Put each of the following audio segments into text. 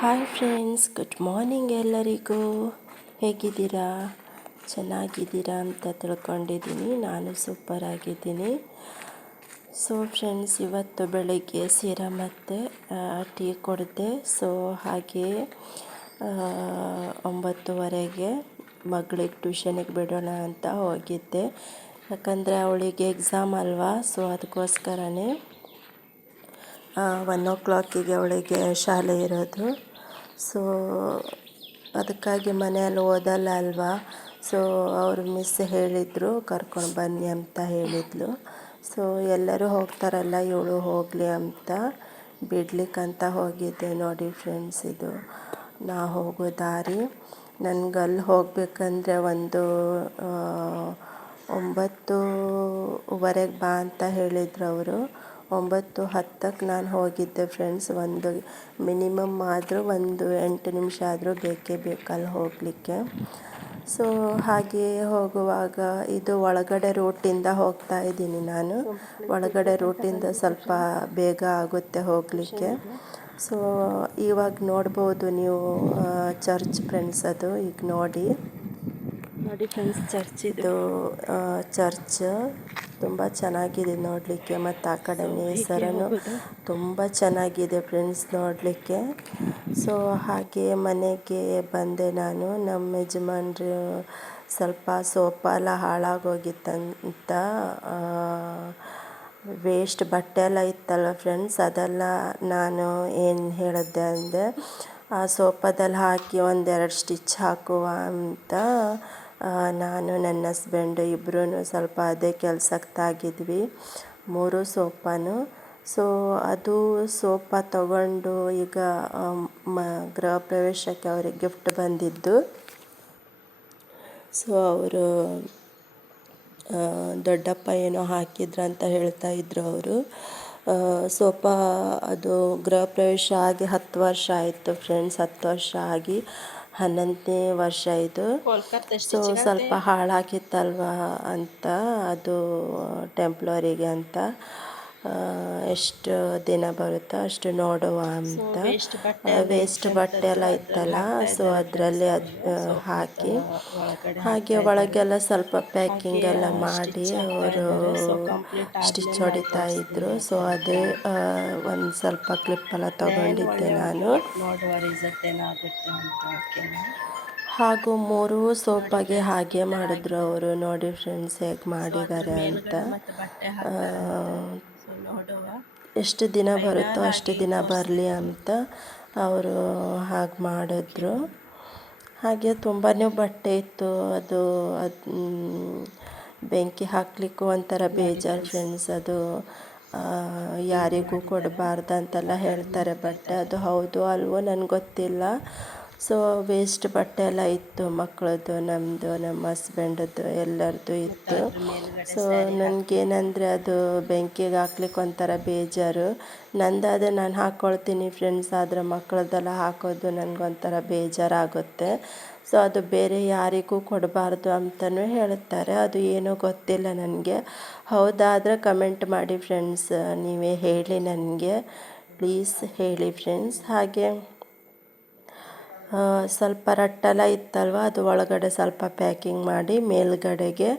Hi friends, good morning ಎಲ್ಲರಿಗೂ. ಹೇಗಿದ್ದೀರಾ? ಚೆನ್ನಾಗಿದ್ದೀರಾ ಅಂತ ತಿಳ್ಕೊಂಡಿದ್ದೀನಿ. ನಾನು ಸೂಪರ್ ಆಗಿದ್ದೀನಿ. ಸೊ ಫ್ರೆಂಡ್ಸ್, ಇವತ್ತು ಬೆಳಗ್ಗೆ ಸೀರಾ ಮತ್ತು ಟೀ ಕೊಡಿದೆ. ಸೊ ಹಾಗೆ 9:30ಗೆ ಮಗಳಿಗೆ ಟ್ಯೂಷನಿಗೆ ಬಿಡೋಣ ಅಂತ ಹೋಗಿದ್ದೆ. ಯಾಕಂದರೆ ಅವಳಿಗೆ ಎಕ್ಸಾಮ್ ಅಲ್ವಾ, ಸೊ ಅದಕ್ಕೋಸ್ಕರನೇ 1 o'clock ಅವಳಿಗೆ ಶಾಲೆ ಇರೋದು. ಸೊ ಅದಕ್ಕಾಗಿ ಮನೆಯಲ್ಲಿ ಓದಲ್ಲ ಅಲ್ವಾ, ಸೊ ಅವರು ಮಿಸ್ ಹೇಳಿದರು ಕರ್ಕೊಂಡು ಬನ್ನಿ ಅಂತ ಹೇಳಿದ್ಲು. ಸೊ ಎಲ್ಲರೂ ಹೋಗ್ತಾರಲ್ಲ, ಇವಳು ಹೋಗಲಿ ಅಂತ ಬಿಡ್ಲಿಕ್ಕಂತ ಹೋಗಿದ್ದೆ. ನೋಡಿ ಫ್ರೆಂಡ್ಸ್, ಇದು ನಾ ಹೋಗೋ ದಾರಿ. ನನಗಲ್ಲಿ ಹೋಗಬೇಕಂದ್ರೆ ಒಂದು 9:30ಗೆ ಬಾ ಅಂತ ಹೇಳಿದ್ರು ಅವರು. 9:10ಕ್ಕೆ ನಾನು ಹೋಗಿದ್ದೆ ಫ್ರೆಂಡ್ಸ್. ಒಂದು ಮಿನಿಮಮ್ ಆದರೂ ಒಂದು 8 ನಿಮಿಷ ಆದರೂ ಬೇಕೇ ಬೇಕಲ್ಲಿ ಹೋಗಲಿಕ್ಕೆ. ಸೊ ಹಾಗೆ ಹೋಗುವಾಗ ಇದು ಒಳಗಡೆ ರೂಟಿಂದ ಹೋಗ್ತಾ ಇದ್ದೀನಿ ನಾನು. ಒಳಗಡೆ ರೂಟಿಂದ ಸ್ವಲ್ಪ ಬೇಗ ಆಗುತ್ತೆ ಹೋಗಲಿಕ್ಕೆ. ಸೊ ಇವಾಗ ನೋಡ್ಬೋದು ನೀವು ಚರ್ಚ್ ಫ್ರೆಂಡ್ಸ್, ಅದು ಈಗ ನೋಡಿ ಫ್ರೆಂಡ್ಸ್, ಇದು ಚರ್ಚ್ ತುಂಬ ಚೆನ್ನಾಗಿದೆ ನೋಡಲಿಕ್ಕೆ. ಮತ್ತು ಆ ಕಡೆ ನೇಸರನು ತುಂಬ ಚೆನ್ನಾಗಿದೆ ಫ್ರೆಂಡ್ಸ್ ನೋಡಲಿಕ್ಕೆ. ಸೊ ಹಾಗೆ ಮನೆಗೆ ಬಂದೆ ನಾನು. ನಮ್ಮ ಯಜಮಾನ್ರು ಸ್ವಲ್ಪ ಸೋಫಾ ಎಲ್ಲ ಹಾಳಾಗೋಗಿತ್ತಂತ, ವೇಸ್ಟ್ ಬಟ್ಟೆ ಎಲ್ಲ ಇತ್ತಲ್ಲ ಫ್ರೆಂಡ್ಸ್, ಅದೆಲ್ಲ ನಾನು ಏನು ಹೇಳಿದ್ದೆ ಅಂದರೆ ಆ ಸೋಫಾದಲ್ಲಿ ಹಾಕಿ 1-2 ಸ್ಟಿಚ್ ಹಾಕುವ ಅಂತ ನಾನು ನನ್ನ ಹಸ್ಬೆಂಡ್ ಇಬ್ಬರೂ ಸ್ವಲ್ಪ ಅದೇ ಕೆಲಸಕ್ಕೆ ತಾಗಿದ್ವಿ, 3 ಸೋಫಾನು. ಸೊ ಅದು ಸೋಫಾ ತಗೊಂಡು ಈಗ ಗೃಹ ಪ್ರವೇಶಕ್ಕೆ ಅವ್ರಿಗೆ ಗಿಫ್ಟ್ ಬಂದಿದ್ದು. ಸೊ ಅವರು ದೊಡ್ಡಪ್ಪ ಏನೋ ಹಾಕಿದ್ರಂತ ಹೇಳ್ತಾ ಇದ್ರು ಅವರು. ಸೋಫಾ ಅದು ಗೃಹ ಪ್ರವೇಶ ಆಗಿ 10 ವರ್ಷ ಆಯಿತು ಫ್ರೆಂಡ್ಸ್. 10 ವರ್ಷ ಆಗಿ 11ನೇ ವರ್ಷ ಇದು. ಸೊ ಸ್ವಲ್ಪ ಹಾಳಾಗಿತ್ತಲ್ವ ಅಂತ, ಅದು ಟೆಂಪ್ಲರಿಗೆ ಅಂತ ಎಷ್ಟು ದಿನ ಬರುತ್ತೋ ಅಷ್ಟು ನೋಡುವ ಅಂತ. ವೇಸ್ಟ್ ಬಟ್ಟೆ ಎಲ್ಲ ಇತ್ತಲ್ಲ, ಸೊ ಅದರಲ್ಲಿ ಹಾಕಿ ಹಾಗೆ ಒಳಗೆಲ್ಲ ಸ್ವಲ್ಪ ಪ್ಯಾಕಿಂಗ್ ಎಲ್ಲ ಮಾಡಿ ಅವರು ಸ್ಟಿಚ್ ಹೊಡಿತಾ ಇದ್ರು. ಸೊ ಅದೇ ಒಂದು ಸ್ವಲ್ಪ ಕ್ಲಿಪ್ಪೆಲ್ಲ ತಗೊಂಡಿದ್ದೆ ನಾನು. ಹಾಗೂ 3 ಸೋಫಾಗೆ ಹಾಗೆ ಮಾಡಿದ್ರು ಅವರು. ನೋಡಿ ಫ್ರೆಂಡ್ಸ್ ಹೇಗೆ ಮಾಡಿದ್ದಾರೆ ಅಂತ. ಎಷ್ಟು ದಿನ ಬರುತ್ತೋ ಅಷ್ಟು ದಿನ ಬರಲಿ ಅಂತ ಅವರು ಹಾಗೆ ಮಾಡಿದ್ರು. ಹಾಗೆ ತುಂಬಾ ಬಟ್ಟೆ ಇತ್ತು. ಅದು ಬೆಂಕಿ ಹಾಕಲಿಕ್ಕೂ ಒಂಥರ ಬೇಜಾರು ಫ್ರೆಂಡ್ಸ್. ಅದು ಯಾರಿಗೂ ಕೊಡಬಾರ್ದಂತೆಲ್ಲ ಹೇಳ್ತಾರೆ ಬಟ್ಟೆ, ಅದು ಹೌದು ಅಲ್ವೋ ನನಗೆ ಗೊತ್ತಿಲ್ಲ. ಸೊ ವೇಸ್ಟ್ ಬಟ್ಟೆ ಎಲ್ಲ ಇತ್ತು, ಮಕ್ಕಳದ್ದು, ನಮ್ಮದು, ನಮ್ಮ ಹಸ್ಬೆಂಡದ್ದು, ಎಲ್ಲರದ್ದು ಇತ್ತು. ಸೊ ನನಗೇನಂದರೆ ಅದು ಬೆಂಕಿಗೆ ಹಾಕ್ಲಿಕ್ಕೆ ಒಂಥರ ಬೇಜಾರು. ನಂದಾದರೆ ನಾನು ಹಾಕ್ಕೊಳ್ತೀನಿ ಫ್ರೆಂಡ್ಸ್, ಆದರೆ ಮಕ್ಕಳದ್ದೆಲ್ಲ ಹಾಕೋದು ನನಗೊಂಥರ ಬೇಜಾರಾಗುತ್ತೆ. ಸೊ ಅದು ಬೇರೆ ಯಾರಿಗೂ ಕೊಡಬಾರ್ದು ಅಂತಲೂ ಹೇಳ್ತಾರೆ, ಅದು ಏನೋ ಗೊತ್ತಿಲ್ಲ ನನಗೆ. ಹೌದಾದರೆ ಕಮೆಂಟ್ ಮಾಡಿ ಫ್ರೆಂಡ್ಸ್, ನೀವೇ ಹೇಳಿ ನನಗೆ, ಪ್ಲೀಸ್ ಹೇಳಿ ಫ್ರೆಂಡ್ಸ್. ಹಾಗೆ ಸ್ವಲ್ಪ ರಟ್ಟೆಲ್ಲ ಇತ್ತಲ್ವ, ಅದು ಒಳಗಡೆ ಸ್ವಲ್ಪ ಪ್ಯಾಕಿಂಗ್ ಮಾಡಿ ಮೇಲ್ಗಡೆಗೆ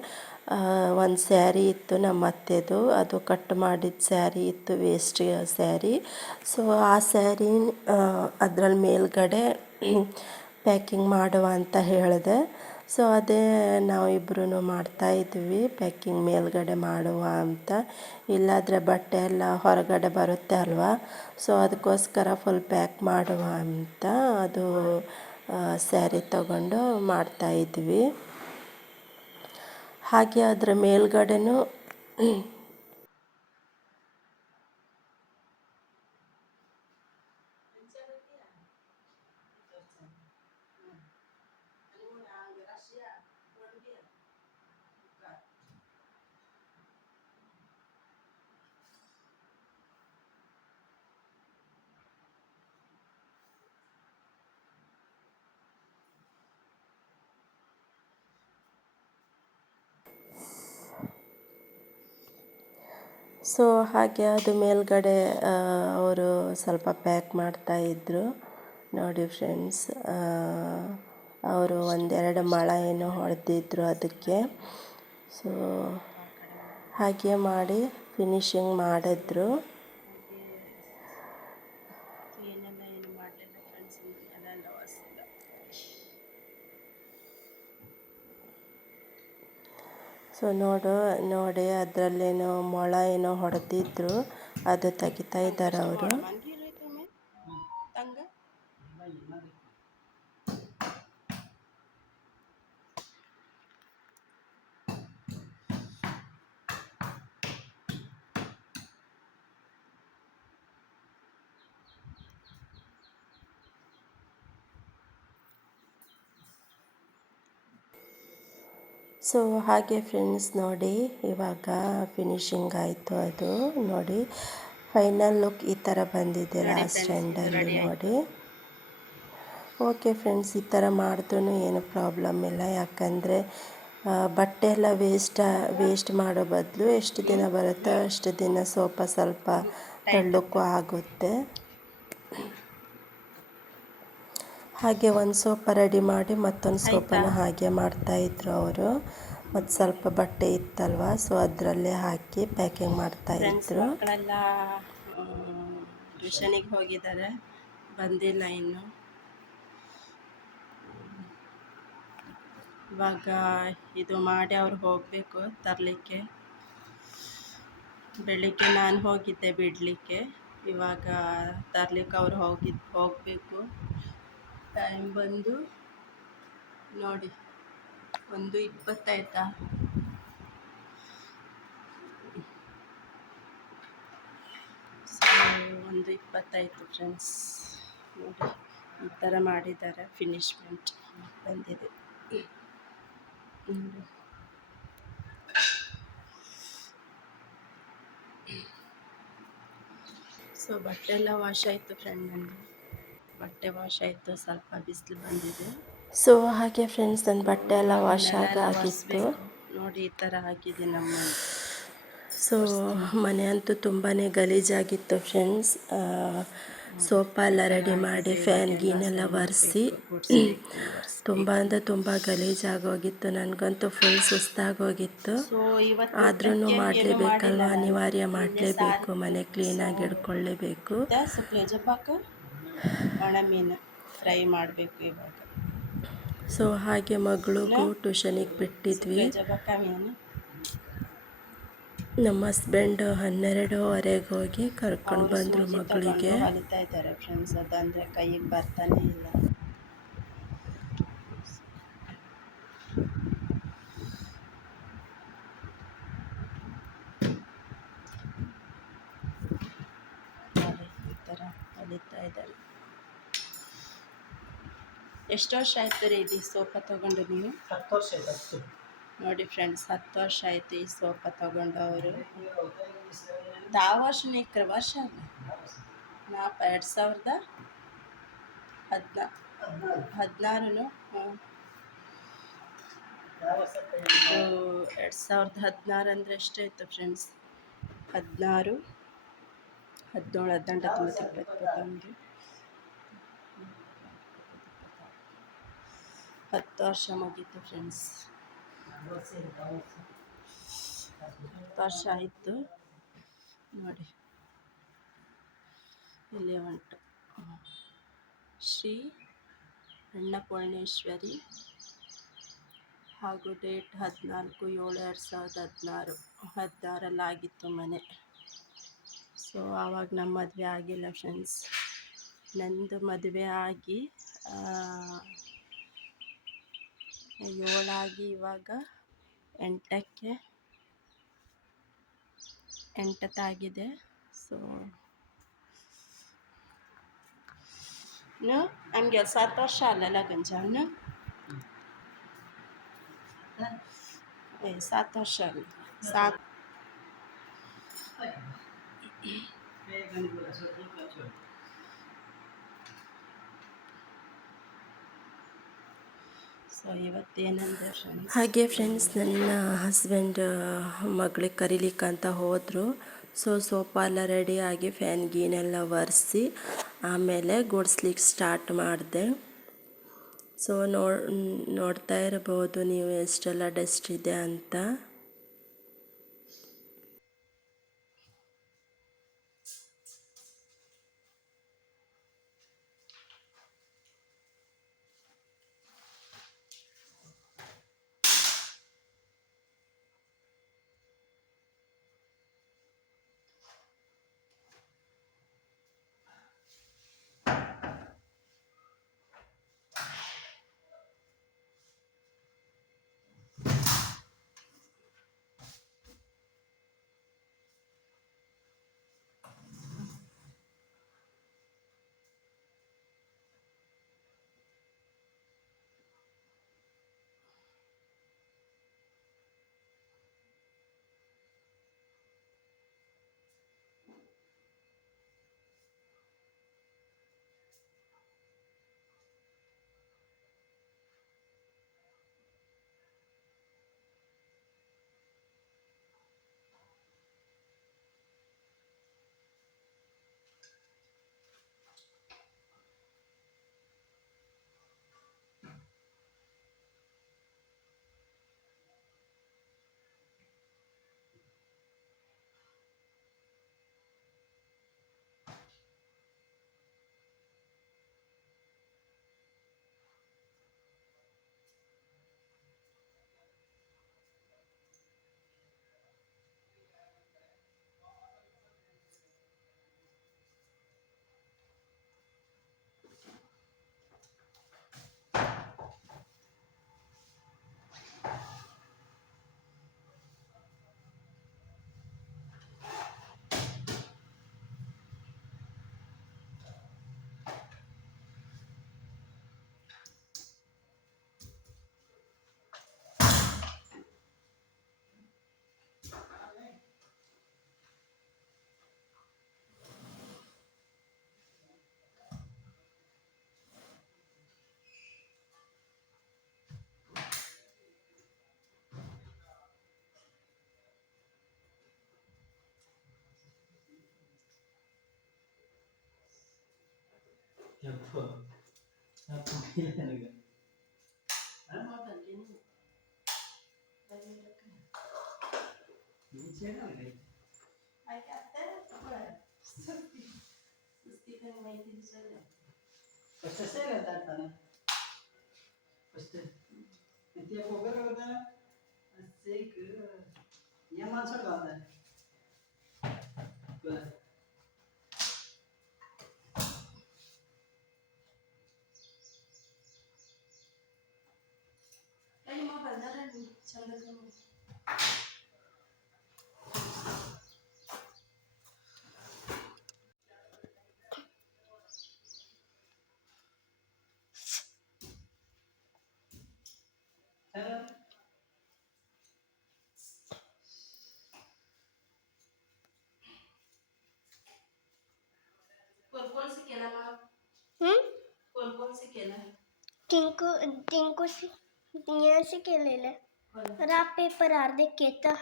ಒಂದು ಸ್ಯಾರಿ ಇತ್ತು ನಮ್ಮ ಅತ್ತೆದು, ಅದು ಕಟ್ ಮಾಡಿದ ಸ್ಯಾರಿ ಇತ್ತು, ವೇಸ್ಟ್ ಸ್ಯಾರಿ. ಸೊ ಆ ಸ್ಯಾರಿ ಅದರಲ್ಲಿ ಮೇಲ್ಗಡೆ ಪ್ಯಾಕಿಂಗ್ ಮಾಡುವ ಅಂತ ಹೇಳಿದೆ. ಸೊ ಅದೇ ನಾವಿಬ್ಬರೂ ಮಾಡ್ತಾಯಿದ್ವಿ, ಪ್ಯಾಕಿಂಗ್ ಮೇಲ್ಗಡೆ ಮಾಡುವ ಅಂತ. ಇಲ್ಲಾದರೆ ಬಟ್ಟೆ ಎಲ್ಲ ಹೊರಗಡೆ ಬರುತ್ತೆ ಅಲ್ವಾ, ಸೊ ಅದಕ್ಕೋಸ್ಕರ ಫುಲ್ ಪ್ಯಾಕ್ ಮಾಡುವ ಅಂತ ಅದು ಸ್ಯಾರಿ ತಗೊಂಡು ಮಾಡ್ತಾಯಿದ್ವಿ. ಹಾಗೆ ಅದರ ಮೇಲ್ಗಡೆನೂ ಹಾಗೆ ಅದು ಮೇಲ್ಗಡೆ ಅವರು ಸ್ವಲ್ಪ ಪ್ಯಾಕ್ ಮಾಡ್ತಾಯಿದ್ರು. ನೋಡಿ ಫ್ರೆಂಡ್ಸ್, ಅವರು ಒಂದೆರಡು ಮೊಳ ಏನೋ ಹೊಡೆದಿದ್ರು ಅದಕ್ಕೆ. ಸೊ ಹಾಗೆ ಮಾಡಿ ಫಿನಿಶಿಂಗ್ ಮಾಡಿದ್ರು. ಏನೆಲ್ಲ ಏನು ಮಾಡಲಿಲ್ಲ ಫ್ರೆಂಡ್ಸ್, ಎಲ್ಲ ಹೊಸದ. ಸೊ ನೋಡಿ ಅದರಲ್ಲೇನೋ ಮೊಳ ಏನೋ ಹೊಡೆದಿದ್ರು, ಅದು ತೆಗಿತಾ ಇದ್ದಾರೆ ಅವರು. ಸೊ ಹಾಗೆ ಫ್ರೆಂಡ್ಸ್ ನೋಡಿ, ಇವಾಗ ಫಿನಿಶಿಂಗ್ ಆಯಿತು. ಅದು ನೋಡಿ ಫೈನಲ್ ಲುಕ್ ಈ ಥರ ಬಂದಿದೆ ಲಾಸ್ಟ್ ಎಂಡಲ್ಲಿ ನೋಡಿ. ಓಕೆ ಫ್ರೆಂಡ್ಸ್, ಈ ಥರ ಮಾಡಿದ್ರೂ ಏನು ಪ್ರಾಬ್ಲಮ್ ಇಲ್ಲ, ಯಾಕಂದರೆ ಬಟ್ಟೆ ಎಲ್ಲ ವೇಸ್ಟ್ ಮಾಡೋ ಬದಲು ಎಷ್ಟು ದಿನ ಬರುತ್ತೋ ಅಷ್ಟು ದಿನ ಸ್ವಲ್ಪ ತೆಳ್ಳಕ್ಕೂ ಆಗುತ್ತೆ. ಹಾಗೆ ಒಂದು ಸೋಪ ರೆಡಿ ಮಾಡಿ ಮತ್ತೊಂದು ಸೋಪನ್ನು ಹಾಗೆ ಮಾಡ್ತಾಯಿದ್ರು ಅವರು. ಮತ್ತು ಸ್ವಲ್ಪ ಬಟ್ಟೆ ಇತ್ತಲ್ವ, ಸೊ ಅದರಲ್ಲೇ ಹಾಕಿ ಪ್ಯಾಕಿಂಗ್ ಮಾಡ್ತಾಯಿದ್ರು. ಮಕ್ಕಳೆಲ್ಲ ಟ್ಯೂಷನಿಗೆ ಹೋಗಿದ್ದಾರೆ, ಬಂದಿಲ್ಲ ಇನ್ನು. ಇವಾಗ ಇದು ಮಾಡಿ ಅವ್ರು ಹೋಗಬೇಕು ತರಲಿಕ್ಕೆ. ಬೆಳಿಗ್ಗೆ ನಾನು ಹೋಗಿದ್ದೆ ಬಿಡಲಿಕ್ಕೆ, ಇವಾಗ ತರಲಿಕ್ಕೆ ಅವ್ರು ಹೋಗಬೇಕು. ಟೈಮ್ ಬಂದು ನೋಡಿ 1:20 ಆಯ್ತಾ. ಸೊ 1:20 ಆಯಿತು ಫ್ರೆಂಡ್ಸ್. ನೋಡಿ ಈ ಥರ ಮಾಡಿದ್ದಾರೆ, ಫಿನಿಶ್ಮೆಂಟ್ ಬಂದಿದೆ. ಸೊ ಬಟ್ಟೆ ಎಲ್ಲ ವಾಶ್ ಆಯಿತು ಫ್ರೆಂಡ್, ನನಗೆ ಬಟ್ಟೆ ವಾಶ್ ಆಯಿತು, ಸ್ವಲ್ಪ ಬಿಸಿಲು ಬಂದಿದೆ. ಸೊ ಹಾಗೆ ಫ್ರೆಂಡ್ಸ್, ನನ್ನ ಬಟ್ಟೆ ಎಲ್ಲ ವಾಶ್ ಆಗಿತ್ತು. ನೋಡಿ ಈ ಥರ ಆಗಿದೆ ನಮ್ಮ. ಸೊ ಮನೆ ಅಂತೂ ತುಂಬಾ ಗಲೀಜಾಗಿತ್ತು ಫ್ರೆಂಡ್ಸ್. ಸೋಫಾ ಎಲ್ಲ ರೆಡಿ ಮಾಡಿ ಫ್ಯಾನ್ ಗೀನೆಲ್ಲ ಒರೆಸಿ ತುಂಬ ಅಂದರೆ ತುಂಬ ಗಲೀಜಾಗೋಗಿತ್ತು. ನನಗಂತೂ ಫುಲ್ ಸುಸ್ತಾಗೋಗಿತ್ತು. ಆದ್ರೂ ಮಾಡಲೇಬೇಕಲ್ವ, ಅನಿವಾರ್ಯ ಮಾಡಲೇಬೇಕು, ಮನೆ ಕ್ಲೀನಾಗಿ ಇಟ್ಕೊಳ್ಳೇಬೇಕು. ಒಣಮೀನು ಫ್ರೈ ಮಾಡಬೇಕು ಇವಾಗ. ಸೊ ಹಾಗೆ ಮಗಳಿಗೂ ಟ್ಯೂಷನಿಗೆ ಬಿಟ್ಟಿದ್ವಿ. ನಮ್ಮ ಹಸ್ಬೆಂಡ್ 12:15 ಹೋಗಿ ಕರ್ಕೊಂಡು ಬಂದರು ಮಗಳಿಗೆ. ಹೊಲಿತಾ ಇದ್ದಾರೆ ಫ್ರೆಂಡ್ಸ್, ಅದಂದರೆ ಕೈಗೆ ಬರ್ತಾನೆ ಇಲ್ಲ. ಈ ಥರ ಹೊಲಿತಾ ಇದ್ದಾರೆ. ಎಷ್ಟು ವರ್ಷ ಆಯ್ತು ರೀ ಇದು ಸೋಫಾ ತೊಗೊಂಡು ನೀವು? 10 ವರ್ಷ ಆಯ್ತು. ನೋಡಿ ಫ್ರೆಂಡ್ಸ್, 10 ವರ್ಷ ಆಯ್ತು ಈ ಸೋಫಾ ತೊಗೊಂಡು ಅವರು. ವರ್ಷ ವರ್ಷ ಅಲ್ಲ ನಾ 2016 2016 ಅಂದರೆ ಎಷ್ಟಾಯಿತು ಫ್ರೆಂಡ್ಸ್? 16, 17, 18, 19, 20, 10 ವರ್ಷ ಮುಗೀತು ಫ್ರೆಂಡ್ಸ್. 10 ವರ್ಷ ಆಯಿತು ನೋಡಿ. ಇಲ್ಲಿ ಉಂಟು ಶ್ರೀ ಅನ್ನಪೂರ್ಣೇಶ್ವರಿ ಹಾಗೂ ಡೇಟ್ 14/7/2016. 16 ಆಗಿತ್ತು ಮನೆ. ಸೊ ಆವಾಗ ನಮ್ಮ ಮದುವೆ ಆಗಿಲ್ಲ ಫ್ರೆಂಡ್ಸ್. ನಂದು ಮದುವೆ ಆಗಿ 7 ಆಗಿ ಇವಾಗ 8 ಸೊ ನಮಗೆ 7 ವರ್ಷ ಅಲ್ಲಲ್ಲ ಗಂಜಾನ? 7 ವರ್ಷ ಅಲ್ಲ 7. ಸೊ ಇವತ್ತೇನಂದ್ರೆ ಹಾಗೆ ಫ್ರೆಂಡ್ಸ್, ನನ್ನ ಹಸ್ಬೆಂಡ್ ಮಗಳಿಗೆ ಕರೀಲಿಕ್ಕಂತ ಹೋದರು. ಸೊ ಸೋಫಾ ಎಲ್ಲ ರೆಡಿಯಾಗಿ ಫ್ಯಾನ್ ಗೀನೆಲ್ಲ ಒರೆಸಿ ಆಮೇಲೆ ಗುಡಿಸ್ಲಿಕ್ಕೆ ಸ್ಟಾರ್ಟ್ ಮಾಡಿದೆ. ಸೊ ನೋಡ್ತಾ ಇರ್ಬೋದು ನೀವು ಎಷ್ಟೆಲ್ಲ ಡಸ್ಟ್ ಇದೆ ಅಂತ. टिंकू टिंकू से केलेलं राप पेपर अर्धे केता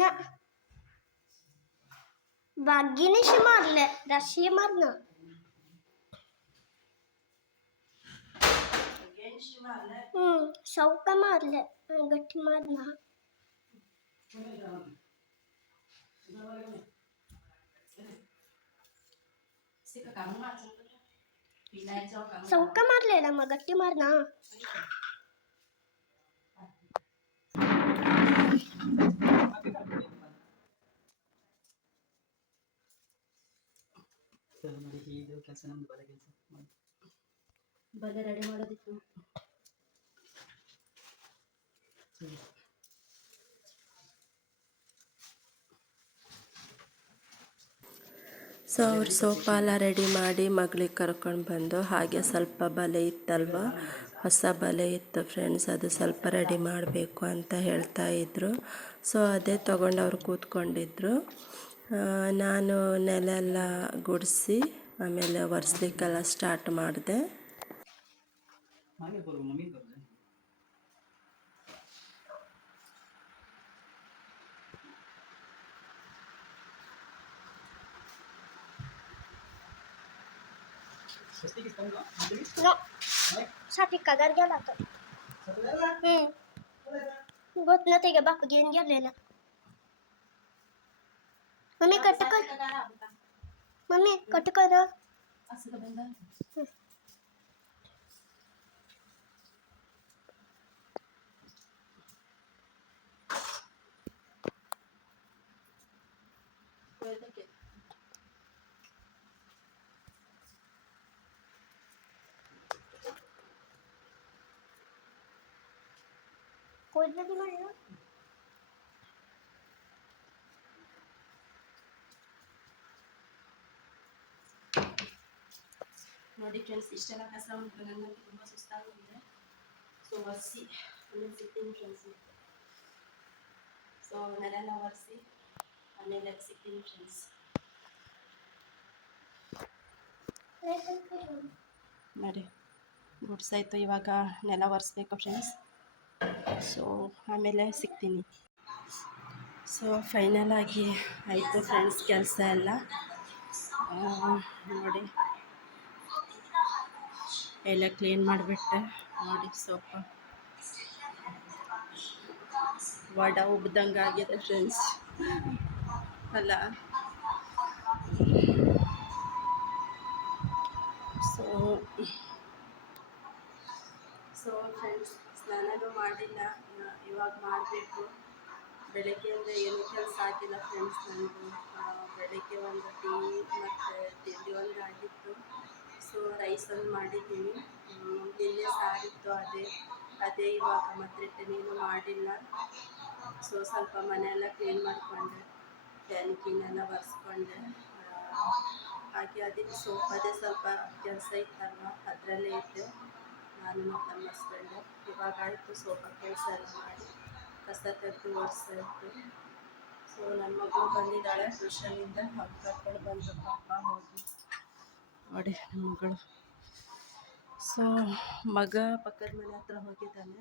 ना बागीनेशी मारले राशी मारना सौका मारले गट्टी मारना सौका मारलेला मग गट्टी मारना ಕೆಲಸ ನಮ್ದು ಬರ ಕೆಲಸ ಬಲೆ ರೆಡಿ ಮಾಡೋದಿತ್ತು. ಸೊ ಅವ್ರು ಸೋಫಾ ಎಲ್ಲ ರೆಡಿ ಮಾಡಿ ಮಗಳಿಗೆ ಕರ್ಕೊಂಡು ಬಂದು, ಹಾಗೆ ಸ್ವಲ್ಪ ಬಲೆ ಇತ್ತಲ್ವ, ಹೊಸ ಬಲೆ ಇತ್ತು ಫ್ರೆಂಡ್ಸ್, ಅದು ಸ್ವಲ್ಪ ರೆಡಿ ಮಾಡಬೇಕು ಅಂತ ಹೇಳ್ತಾ ಇದ್ದರು. ಸೊ ಅದೇ ತೊಗೊಂಡು ಅವ್ರು ಕೂತ್ಕೊಂಡಿದ್ರು. ನಾನು ನೆಲ ಎಲ್ಲ ಗುಡಿಸಿ ಆಮೇಲೆ ಒರೆಸ್ಲಿಕ್ಕೆಲ್ಲ ಸ್ಟಾರ್ಟ್ ಮಾಡಿದೆ. Pasti kita nggak beli. No, sakit kagar गेला तो गोत ना ते बाप घेऊन गेलेला मम्मी कट कर मम्मी कट कर कोई जल्दी मारेगा ನೋಡಿ ಫ್ರೆಂಡ್ಸ್, ಇಷ್ಟೆಲ್ಲ ಕಸ ಉಂಟು. ನನಗೆ ತುಂಬ ಸುಸ್ತಾಗಿದೆ. ಸೊ ಒರೆಸಿ ಆಮೇಲೆ ಸಿಗ್ತೀನಿ ಫ್ರೆಂಡ್ಸ್. ಸೊ ನೆಲೆಲ್ಲ ಒರೆಸಿ ಆಮೇಲೆ ಸಿಗ್ತೀನಿ ಫ್ರೆಂಡ್ಸ್. ನೋಡಿ ಗುಡ್ಸಾಯ್ತು, ಇವಾಗ ನೆಲ ಒರೆಸ್ಬೇಕು ಫ್ರೆಂಡ್ಸ್. ಸೊ ಆಮೇಲೆ ಸಿಗ್ತೀನಿ. ಸೊ ಫೈನಲ್ ಆಗಿ ಆಯಿತು ಫ್ರೆಂಡ್ಸ್ ಕೆಲಸ ಎಲ್ಲ. ನೋಡಿ ಎಲ್ಲ ಕ್ಲೀನ್ ಮಾಡಿಬಿಟ್ಟೆ. ನೋಡಿ ಸ್ವಲ್ಪ ವಡ ಉಬ್ದಂಗೆ ಆಗಿದೆ ಫ್ರೆಂಡ್ಸ್ ಅಲ್ಲ. ಸೊ ಫ್ರೆಂಡ್ಸ್, ಸ್ನಾನನೂ ಮಾಡಿಲ್ಲ, ಇವಾಗ ಮಾಡಬೇಕು. ಬೆಳಗ್ಗೆಯಿಂದ ಏನೂ ಕೆಲಸ ಆಗಿಲ್ಲ ಫ್ರೆಂಡ್ಸ್ ನನಗೂ. ಬೆಳಗ್ಗೆ ಒಂದು ಟೀ ಮತ್ತು ತಿಂಡಿ ಒಂದು ಆಗಿತ್ತು. ಸೊ ರೈಸ್ ಒಂದು ಮಾಡಿದ್ದೀನಿ. ನಿನ್ನೆ ಸಾರಿತ್ತು ಅದೇ ಇವಾಗ ಮತ್ತೆ ರಿಟರ್ನೇನು ಮಾಡಿಲ್ಲ. ಸೊ ಸ್ವಲ್ಪ ಮನೆಯೆಲ್ಲ ಕ್ಲೀನ್ ಮಾಡಿಕೊಂಡೆ, ಫ್ಯಾನ್ ಕ್ಲೀನೆಲ್ಲ ಒರೆಸ್ಕೊಂಡೆ. ಹಾಗೆ ಅದಕ್ಕೆ ಅದೇ ಸ್ವಲ್ಪ ಕೆಲಸ ಇತ್ತಲ್ವ, ಅದರಲ್ಲೇ ಇದ್ದೆ ನಾನು ಮತ್ತು ನಮ್ಮ ಹಸ್ಬೆಂಡು. ಇವಾಗ ಆಯಿತು ಸ್ವಲ್ಪ ಕೆಲಸ ಎಲ್ಲ ಮಾಡಿ ಕಸ ತೆಗೆದು ಒರೆಸಾಯಿತು. ಸೊ ನನ್ನ ಮಗಳು ಬಂದಿದ್ದಾಳೆ ಟ್ಯೂಷನಿಂದ, ಅವ್ರು ಕರ್ಕೊಂಡು ಬಂದು ಪಾಪ ಹೋಗಿ ನೋಡಿ ನನ್ನ ಮಗಳು. ಸೊ ಮಗ ಪಕ್ಕದ ಮನೆ ಹತ್ರ ಹೋಗಿದ್ದಾನೆ,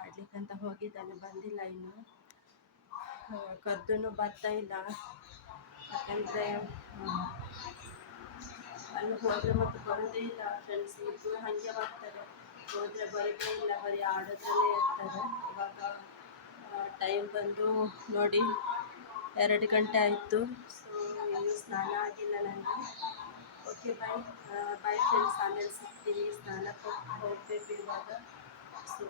ಆಡ್ಲಿಕ್ಕಂತ ಹೋಗಿದ್ದಾನೆ, ಬಂದಿಲ್ಲ ಇನ್ನು. ಕರ್ದೂ ಬರ್ತಾ ಇಲ್ಲ, ಯಾಕಂದರೆ ಅಲ್ಲಿ ಹೋದರೆ ಮತ್ತು ಬರೋದೇ ಇಲ್ಲ ಫ್ರೆಂಡ್ಸ್. ಇಬ್ಬರು ಹಾಗೆ ಮಾಡ್ತಾರೆ, ಹೋದರೆ ಬರೋದೇ ಇಲ್ಲ, ಬರೀ ಆಡೋದ್ರಲ್ಲೇ ಇರ್ತಾರೆ. ಇವಾಗ ಟೈಮ್ ಬಂದು ನೋಡಿ 2 ಗಂಟೆ ಆಯಿತು. ಸೊ ಇನ್ನೂ ಸ್ನಾನ ಆಗಿಲ್ಲ ನನಗೆ. ಓಕೆ ಬಾಯ್ ಫ್ರೆಂಡ್ಸ್, ಆಮೇಲೆ ಸಿಗ್ತೀನಿ. ಸ್ನಾನಕ್ಕೆ ಹೋಗಬೇಕು ಇವಾಗ. ಸೊ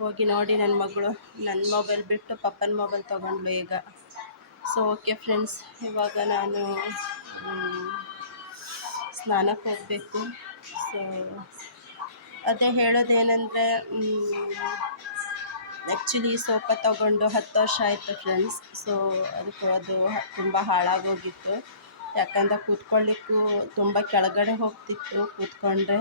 ಹೋಗಿ ನೋಡಿ ನನ್ನ ಮಗಳು ನನ್ನ ಮೊಬೈಲ್ ಬಿಟ್ಟು ಪಪ್ಪನ ಮೊಬೈಲ್ ತೊಗೊಂಡ್ಳು ಈಗ. ಸೊ ಓಕೆ ಫ್ರೆಂಡ್ಸ್, ಇವಾಗ ನಾನು ಸ್ನಾನಕ್ಕೆ ಹೋಗಬೇಕು. ಸೊ ಅದೇ ಹೇಳೋದೇನೆಂದರೆ, ಆ್ಯಕ್ಚುಲಿ ಸೋಫಾ ತೊಗೊಂಡು 10 ವರ್ಷ ಆಯಿತು ಫ್ರೆಂಡ್ಸ್. ಸೊ ಅದು ತುಂಬ ಹಾಳಾಗೋಗಿತ್ತು, ಯಾಕಂದರೆ ಕೂತ್ಕೊಳ್ಳಿಕ್ಕೂ ತುಂಬ ಕೆಳಗಡೆ ಹೋಗ್ತಿತ್ತು ಕೂತ್ಕೊಂಡ್ರೆ.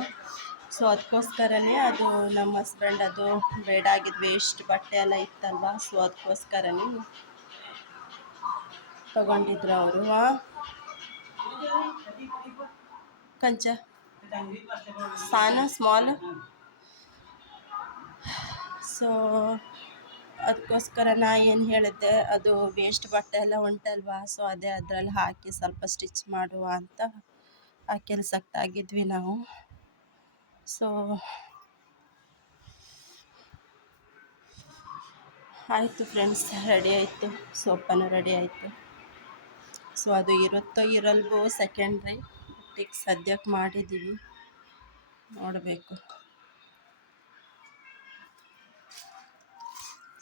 ಸೊ ಅದಕ್ಕೋಸ್ಕರನೇ ಅದು ನಮ್ಮ ಹಸ್ಬೆಂಡ್ ಅದು ಬೇಡ ಆಗಿದ್ದು, ವೇಸ್ಟ್ ಬಟ್ಟೆ ಎಲ್ಲ ಇತ್ತಲ್ವ. ಸೊ ಅದಕ್ಕೋಸ್ಕರನೇ ತೊಗೊಂಡಿದ್ರು ಅವರು. ಕಂಚ ಸಾನ ಸ್ಮಾಲ್. ಸೊ ಅದಕ್ಕೋಸ್ಕರ ನಾ ಏನು ಹೇಳಿದ್ದೆ, ಅದು ವೇಸ್ಟ್ ಬಟ್ಟೆ ಎಲ್ಲ ಉಂಟಲ್ವ, ಸೊ ಅದೇ ಅದರಲ್ಲಿ ಹಾಕಿ ಸ್ವಲ್ಪ ಸ್ಟಿಚ್ ಮಾಡುವ ಅಂತ ಆ ಕೆಲ್ಸಕ್ಕೆ ತಾಗಿದ್ವಿ ನಾವು. ಸೊ ಆಯಿತು ಫ್ರೆಂಡ್ಸ್, ರೆಡಿ ಆಯಿತು, ಸೋಫಾನು ರೆಡಿ ಆಯಿತು. ಸೊ ಅದು ಇರುತ್ತೋ ಇರಲ್ವೋ ಸೆಕೆಂಡ್ರಿ, ಈಗ ಸದ್ಯಕ್ಕೆ ಮಾಡಿದ್ದೀವಿ, ನೋಡಬೇಕು.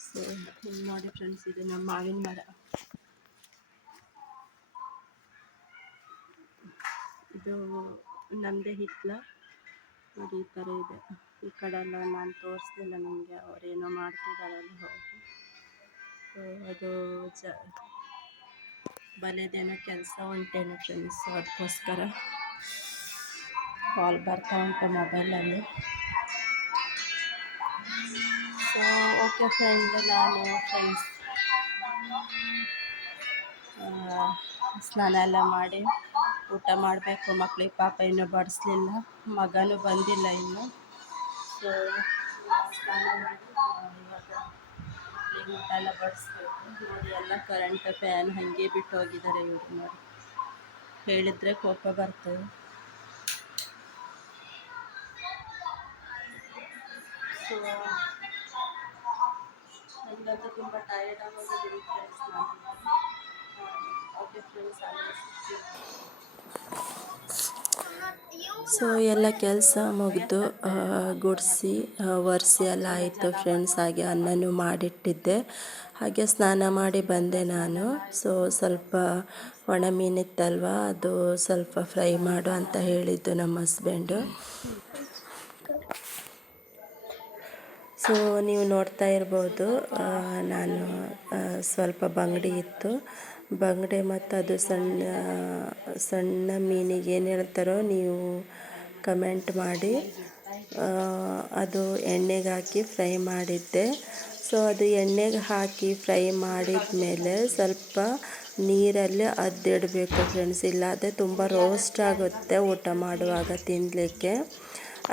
ಸೊ ಇಲ್ಲಿ ನೋಡಿ ಫ್ರೆಂಡ್ಸ್, ಇದು ನಮ್ಮ ಮಾವಿನ ಮರ. ಇದು ನಮ್ಮದೇ ಹಿತ್ತಲ ನೋಡಿ, ಈ ಥರ ಇದೆ. ಈ ಕಡೆ ಎಲ್ಲ ನಾನು ತೋರಿಸ್ಲಿಲ್ಲ ನನಗೆ, ಅವರೇನೋ ಮಾಡ್ತಿದ್ದಾರೆ ಅಲ್ಲಿ ಹೋಗಿ. ಸೊ ಅದು ಬಲೆದೇನೋ ಕೆಲಸ ಉಂಟೇನೋ ಫ್ರೆಂಡ್ಸ್, ಅದಕ್ಕೋಸ್ಕರ ಕಾಲ್ ಬರ್ತಾ ಉಂಟು ಮೊಬೈಲಲ್ಲಿ. ಸೊ ಓಕೆ ನಾನು ಫ್ರೆಂಡ್ಸ್ ಸ್ನಾನ ಎಲ್ಲ ಮಾಡಿ ಊಟ ಮಾಡಬೇಕು. ಮಕ್ಕಳಿಗೆ ಪಾಪ ಇನ್ನೂ ಬಡಿಸ್ಲಿಲ್ಲ, ಮಗನೂ ಬಂದಿಲ್ಲ ಇನ್ನು. ಸೊ ಸ್ನಾನ ಮಾಡಿ ಇವಾಗ ಮಕ್ಕಳಿಗೆ ಊಟ ಎಲ್ಲ ಬಡಿಸ್ಬೇಕು. ನೋಡಿ ಎಲ್ಲ ಕರೆಂಟ್ ಫ್ಯಾನ್ ಹಾಗೆ ಬಿಟ್ಟು ಹೋಗಿದ್ದಾರೆ ಇವರು. ನೋಡಿ ಹೇಳಿದರೆ ಕೋಪ ಬರ್ತದೆ. ಸೊ ನನಗಂತೂ ತುಂಬ ಟಯರ್ಡ್ ಆಗೋಗಿದ್ದೀನಿ ಫ್ರೆಂಡ್ಸ್. ಓಕೆ ಫ್ರೆಂಡ್ಸ್, ಆಮೇಲೆ ಸಿಗ್ತೀನಿ. ಸೊ ಎಲ್ಲ ಕೆಲಸ ಮುಗಿದು ಗುಡಿಸಿ ಒರೆಸಿ ಎಲ್ಲ ಆಯಿತು ಫ್ರೆಂಡ್ಸ್. ಹಾಗೆ ಅನ್ನನೂ ಮಾಡಿಟ್ಟಿದ್ದೆ. ಹಾಗೆ ಸ್ನಾನ ಮಾಡಿ ಬಂದೆ ನಾನು. ಸೊ ಸ್ವಲ್ಪ ಒಣ ಮೀನಿತ್ತಲ್ವ, ಅದು ಸ್ವಲ್ಪ ಫ್ರೈ ಮಾಡು ಅಂತ ಹೇಳಿದ್ದು ನಮ್ಮ ಹಸ್ಬೆಂಡು. ಸೊ ನೀವು ನೋಡ್ತಾ ಇರ್ಬೋದು, ನಾನು ಸ್ವಲ್ಪ ಬಂಗಡಿ ಇತ್ತು. ಬಂಗಡೆ ಮತ್ತು ಅದು ಸಣ್ಣ ಸಣ್ಣ ಮೀನಿಗೆ ಏನು ಹೇಳ್ತಾರೋ ನೀವು ಕಮೆಂಟ್ ಮಾಡಿ. ಅದು ಎಣ್ಣೆಗೆ ಹಾಕಿ ಫ್ರೈ ಮಾಡಿದ್ದೆ. ಸೊ ಅದು ಎಣ್ಣೆಗೆ ಹಾಕಿ ಫ್ರೈ ಮಾಡಿದ ಮೇಲೆ ಸ್ವಲ್ಪ ನೀರಲ್ಲಿ ಅದ್ದಿಡಬೇಕು ಫ್ರೆಂಡ್ಸ್, ಇಲ್ಲಾದರೆ ತುಂಬ ರೋಸ್ಟ್ ಆಗುತ್ತೆ ಊಟ ಮಾಡುವಾಗ ತಿನ್ನಲಿಕ್ಕೆ.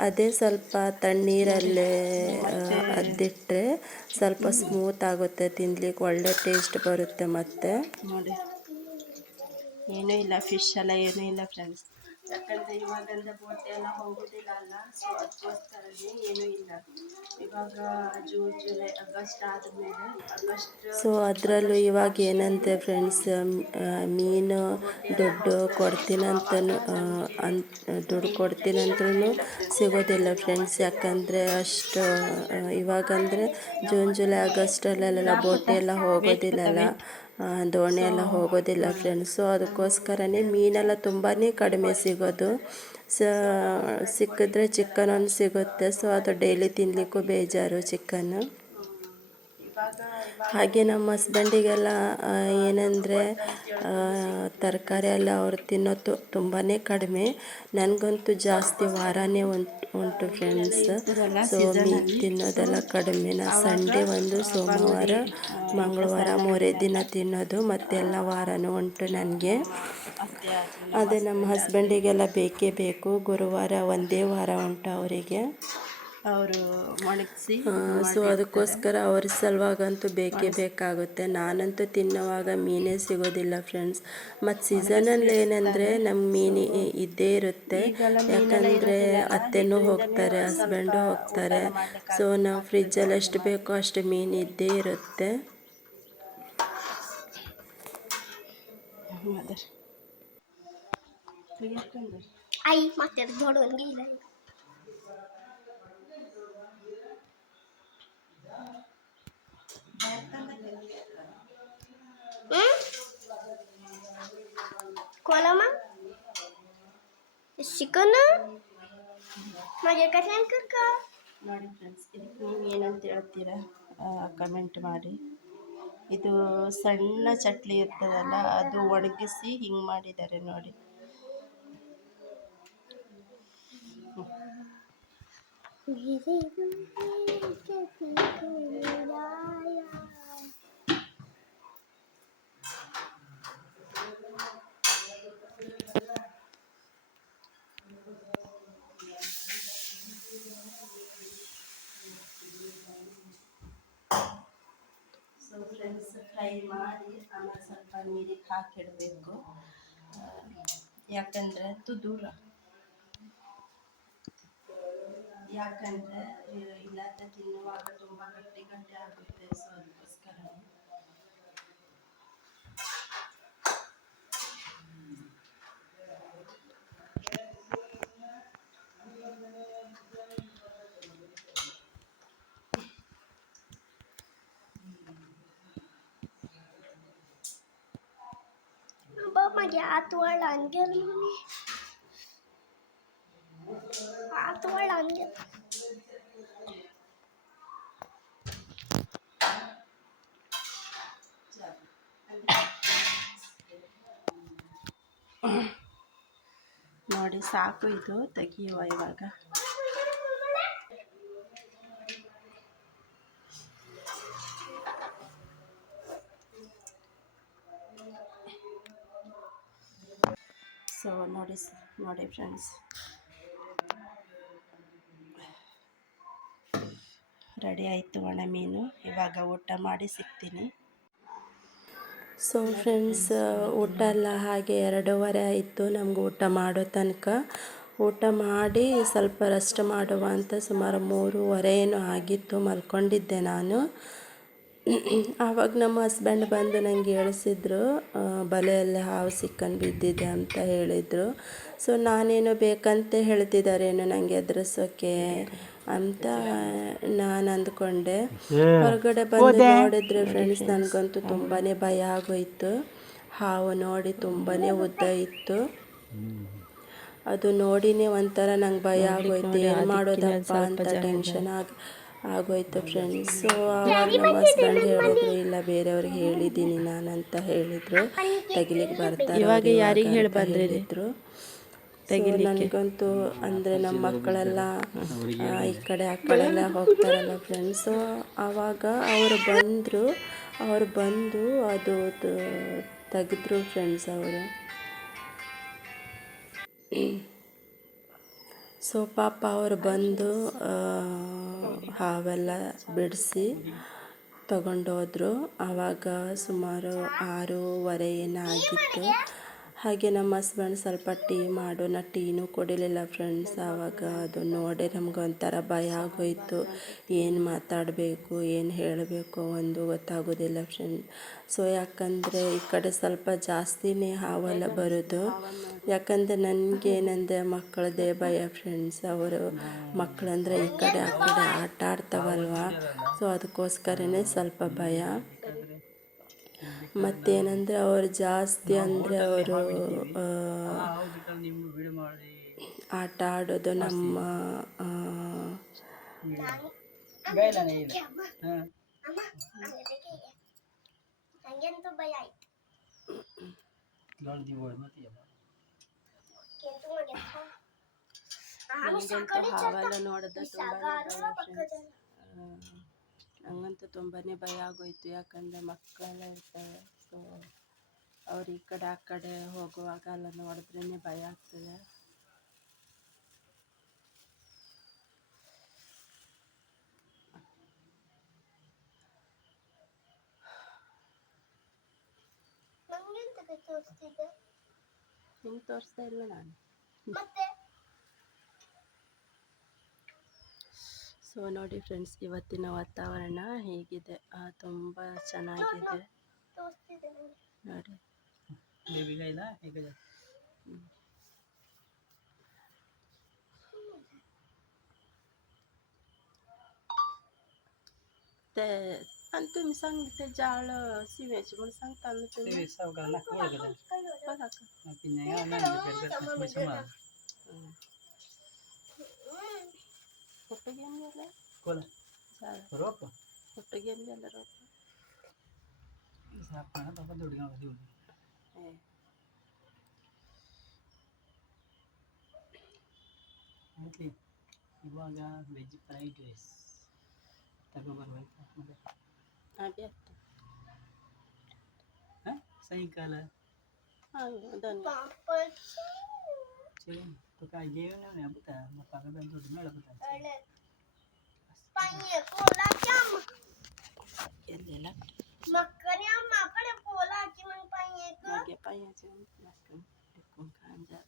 ಅದೇ ಸ್ವಲ್ಪ ತಣ್ಣೀರಲ್ಲೇ ಅದ್ದಿಟ್ಟರೆ ಸ್ವಲ್ಪ ಸ್ಮೂತ್ ಆಗುತ್ತೆ, ತಿನ್ಲಿಕ್ಕೆ ಒಳ್ಳೆ ಟೇಸ್ಟ್ ಬರುತ್ತೆ. ಮತ್ತು ನೋಡಿ, ಏನೂ ಇಲ್ಲ, ಫಿಶ್ ಎಲ್ಲ ಏನೂ ಇಲ್ಲ ಫ್ರೆಂಡ್ಸ್. ಯಾಕಂದರೆ ಇವಾಗಂದರೆ ಬೋಟ್ ಎಲ್ಲ ಹೋಗೋದಿಲ್ಲ ಅಲ್ಲ, ಸೊ ಅದಕ್ಕೋಸ್ಕರನೇ ಏನೂ ಇಲ್ಲ. ಇವಾಗ ಜೂನ್ ಜುಲೈ ಆಗಸ್ಟ್ ಆದಮೇಲೆ ಸೊ ಅದರಲ್ಲೂ ಇವಾಗ ಏನಂತೆ ಫ್ರೆಂಡ್ಸ್, ಮೀನು ದುಡ್ಡು ಕೊಡ್ತೀನಂತನೂ ದುಡ್ಡು ಕೊಡ್ತೀನಂದ್ರೂ ಸಿಗೋದಿಲ್ಲ ಫ್ರೆಂಡ್ಸ್. ಯಾಕಂದರೆ ಅಷ್ಟು ಇವಾಗಂದರೆ ಜೂನ್ ಜುಲೈ ಆಗಸ್ಟಲ್ಲೆಲ್ಲ ಬೋಟ್ ಎಲ್ಲ ಹೋಗೋದಿಲ್ಲಲ್ಲ, ದೋಣಿ ಎಲ್ಲ ಹೋಗೋದಿಲ್ಲ ಫ್ರೆಂಡ್ಸ್. ಸೊ ಅದಕ್ಕೋಸ್ಕರನೇ ಮೀನೆಲ್ಲ ತುಂಬಾ ಕಡಿಮೆ ಸಿಗೋದು. ಸಿಕ್ಕಿದ್ರೆ ಚಿಕನ್ ಒಂದು ಸಿಗುತ್ತೆ. ಸೊ ಅದು ಡೈಲಿ ತಿನ್ನಲಿಕ್ಕೂ ಬೇಜಾರು ಚಿಕನ್ನು. ಹಾಗೆ ನಮ್ಮ ಹಸ್ಬೆಂಡಿಗೆಲ್ಲ ಏನಂದರೆ ತರಕಾರಿ ಎಲ್ಲ ಅವ್ರು ತಿನ್ನೋದು ತುಂಬಾ ಕಡಿಮೆ. ನನಗಂತೂ ಜಾಸ್ತಿ ವಾರನೇ ಉಂಟು ಫ್ರೆಂಡ್ಸ್. ಸೊ ಮೀನು ತಿನ್ನೋದೆಲ್ಲ ಕಡಿಮೆ. ನಾನು ಸಂಡೇ ಒಂದು, ಸೋಮವಾರ, ಮಂಗಳವಾರ 3 ದಿನ ತಿನ್ನೋದು, ಮತ್ತೆಲ್ಲ ವಾರನೂ ಉಂಟು ನನಗೆ. ಅದೇ ನಮ್ಮ ಹಸ್ಬೆಂಡಿಗೆಲ್ಲ ಬೇಕೇ ಬೇಕು. ಗುರುವಾರ ಒಂದೇ ವಾರ ಉಂಟು ಅವರಿಗೆ, ಅವರು ಒಣಗಿಸಿ. ಸೊ ಅದಕ್ಕೋಸ್ಕರ ಅವ್ರ ಸಲುವಾಗಂತೂ ಬೇಕೇ ಬೇಕಾಗುತ್ತೆ. ನಾನಂತೂ ತಿನ್ನುವಾಗ ಮೀನೇ ಸಿಗೋದಿಲ್ಲ ಫ್ರೆಂಡ್ಸ್. ಮತ್ತು ಸೀಸನಲ್ಲಿ ಏನಂದರೆ ನಮ್ಮ ಮೀನು ಇದ್ದೇ ಇರುತ್ತೆ. ಯಾಕಂದರೆ ಅತ್ತೆನೂ ಹೋಗ್ತಾರೆ, ಹಸ್ಬೆಂಡು ಹೋಗ್ತಾರೆ. ಸೊ ನಾವು ಫ್ರಿಜ್ಜಲ್ಲಿ ಎಷ್ಟು ಬೇಕೋ ಅಷ್ಟು ಮೀನು ಇದ್ದೇ ಇರುತ್ತೆ. ಮತ್ತೆ ದೊಡ್ಡ ಇಲ್ಲ. कोलमा चिकन माझे कसं का ನೋಡಿ ಫ್ರೆಂಡ್ಸ್, ಇದಕ್ಕೆ ನೀವು ಏನಂತ ಹೇಳ್ತೀರಾ ಕಮೆಂಟ್ ಮಾಡಿ. ಇದು ಸಣ್ಣ ಚಟ್ಲಿ ಇರ್ತದಲ್ಲ, ಅದು ಒಣಗಿಸಿ ಹಿಂಗೆ ಮಾಡಿದ್ದಾರೆ ನೋಡಿ. ಸೊ ಫ್ರೆಂಡ್ಸ್, ಫ್ರೈ ಮಾಡಿ ಆಮೇಲೆ ಸ್ವಲ್ಪ ನೀರಿಗೆ ಹಾಕಿಡಬೇಕು. ಯಾಕಂದರೆ ದೂರ, ಯಾಕಂದರೆ ಇಲ್ಲಾಂದರೆ ತಿನ್ನುವಾಗ ತುಂಬ ಗಟ್ಟಿ ಗಟ್ಟಿ ಆಗುತ್ತೆ. ಸೊ ಅದಕ್ಕೋಸ್ಕರ माझे हात वर आणेल मी हात वर आणेल. ನೋಡಿ ಸಾಕು, ಇದು ತೆಗಿಯುವ ಇವಾಗ. ಸೊ ನೋಡಿ ಫ್ರೆಂಡ್ಸ್, ರೆಡಿ ಆಯಿತು ಒಣ ಮೀನು. ಇವಾಗ ಊಟ ಮಾಡಿ ಸಿಗ್ತೀನಿ. ಸೊ ಫ್ರೆಂಡ್ಸ್, ಊಟ ಎಲ್ಲ ಹಾಗೆ 2:30 ಆಯಿತು ನಮ್ಗೆ ಊಟ ಮಾಡೋ ತನಕ. ಊಟ ಮಾಡಿ ಸ್ವಲ್ಪ ರೆಸ್ಟ್ ಮಾಡುವ ಅಂತ ಸುಮಾರು 3:30 ಏನೋ ಆಗಿತ್ತು, ಮಲ್ಕೊಂಡಿದ್ದೆ ನಾನು. ಆವಾಗ ನಮ್ಮ ಹಸ್ಬೆಂಡ್ ಬಂದು ನನಗೆ ಹೇಳಿಸಿದ್ರು, ಬಲೆಯಲ್ಲಿ ಹಾವು ಸಿಕ್ಕಂಡು ಬಿದ್ದಿದೆ ಅಂತ ಹೇಳಿದರು. ಸೊ ನಾನೇನು ಬೇಕಂತ ಹೇಳ್ತಿದ್ದಾರೇನೋ ನನಗೆ ಎದುರಿಸೋಕ್ಕೆ ಅಂತ ನಾನು ಅಂದ್ಕೊಂಡೆ. ಹೊರಗಡೆ ಬಂದು ನೋಡಿದ್ರೆ ಫ್ರೆಂಡ್ಸ್, ನನಗಂತೂ ತುಂಬಾ ಭಯ ಆಗೋಯಿತು. ಹಾವು ನೋಡಿ ತುಂಬಾ ಉದ್ದ ಇತ್ತು. ಅದು ನೋಡಿನೇ ಒಂಥರ ನಂಗೆ ಭಯ ಆಗೋಯ್ತು, ಏನು ಮಾಡೋದಪ್ಪ ಅಂತ ಟೆನ್ಷನ್ ಆಗೋಯ್ತು ಫ್ರೆಂಡ್ಸ್. ಸೊ ಆವಾಗ ನಮ್ಮ ಹಸ್ಬೆಂಡ್ ಹೇಳಿದ್ರು, ಇಲ್ಲ ಬೇರೆಯವ್ರಿಗೆ ಹೇಳಿದ್ದೀನಿ ನಾನು ಅಂತ ಹೇಳಿದರು, ತೆಗಿಲಿಕ್ಕೆ ಬರ್ತಾರೆ ಇವಾಗ ಯಾರಿಗೆ ಹೇಳಿ ಬಂದಿದ್ರು. ನನಗಂತೂ ಅಂದರೆ ನಮ್ಮ ಮಕ್ಕಳೆಲ್ಲ ಈ ಕಡೆ ಆ ಕಡೆ ಎಲ್ಲ ಹೋಗ್ತಾರಲ್ಲ ಫ್ರೆಂಡ್ಸ್. ಸೊ ಆವಾಗ ಅವರು ಬಂದು ಅದು ತೆಗೆದ್ರು ಫ್ರೆಂಡ್ಸ್ ಅವರು. ಸೊ ಪಾಪ ಅವರು ಬಂದು ಹಾವೆಲ್ಲ ಬಿಡಿಸಿ ತಗೊಂಡೋದ್ರು. ಆವಾಗ ಸುಮಾರು 6:30 ಏನೋ ಆಗಿತ್ತು. ಹಾಗೆ ನಮ್ಮ ಹಸ್ಬೆಂಡ್ ಸ್ವಲ್ಪ ಟೀ ಮಾಡು, ನಾ ಟೀನೂ ಕೊಡಲಿಲ್ಲ ಫ್ರೆಂಡ್ಸ್. ಆವಾಗ ಅದು ನೋಡಿ ನಮ್ಗೆ ಒಂಥರ ಭಯ ಆಗೋಯಿತು. ಏನು ಮಾತಾಡಬೇಕು, ಏನು ಹೇಳಬೇಕು ಒಂದು ಗೊತ್ತಾಗೋದಿಲ್ಲ ಫ್ರೆಂಡ್. ಸೊ ಯಾಕಂದರೆ ಈ ಕಡೆ ಸ್ವಲ್ಪ ಜಾಸ್ತಿನೇ ಹಾವೆಲ್ಲ ಬರೋದು. ಯಾಕಂದರೆ ನನಗೇನಂದರೆ ಮಕ್ಕಳದೇ ಭಯ ಫ್ರೆಂಡ್ಸ್. ಅವರು ಮಕ್ಕಳಂದರೆ ಈ ಕಡೆ ಆ ಕಡೆ ಆಟ ಆಡ್ತಾವಲ್ವ, ಸೊ ಅದಕ್ಕೋಸ್ಕರನೇ ಸ್ವಲ್ಪ ಭಯ. ಮತ್ತೇನಂದರೆ ಅವರು ಜಾಸ್ತಿ ಅಂದರೆ ಅವರು ಆಟ ಆಡೋದು ನಮ್ಮ ಹಾವೆಲ್ಲ ನೋಡಿದ್ರೆ ನಂಗಂತೂ ತುಂಬಾ ಭಯ ಆಗೋಯ್ತು. ಯಾಕಂದರೆ ಮಕ್ಕಳೆಲ್ಲ ಇರ್ತವೆ. ಸೊ ಅವ್ರು ಈ ಕಡೆ ಆ ಕಡೆ ಹೋಗುವಾಗ ಎಲ್ಲ ನೋಡಿದ್ರೇ ಭಯ ಆಗ್ತದೆ. ಹಿಂಗೆ ತೋರಿಸ್ತಾ ಇಲ್ಲ ನಾನು. ಸೊ ನೋಡಿ ಫ್ರೆಂಡ್ಸ್, ಇವತ್ತಿನ ವಾತಾವರಣ ಹೇಗಿದೆ, ತುಂಬ ಚೆನ್ನಾಗಿದೆ ನೋಡಿ. ते आणि तुम्ही सांगितलं जाळ शिवायची म्हणून सांगता ना तुम्ही. बघा का फोटो घेऊन गेला फोटो घेऊन गेला रोप. ಇವಾಗ ವೆಜ್ ಫ್ರೈಡ್ ರೈಸ್ ತಗೊಬರ್ಬೇಕಾ ಸಾಯಂಕಾಲ तो काय जेवण नाही बता मग पागल थोडी मेळ बता ಎಲ್ಲೆಲ್ಲ मक्कने माकडे पोलाची मग पाहिजे पायाचे मस्त टिकून खांजा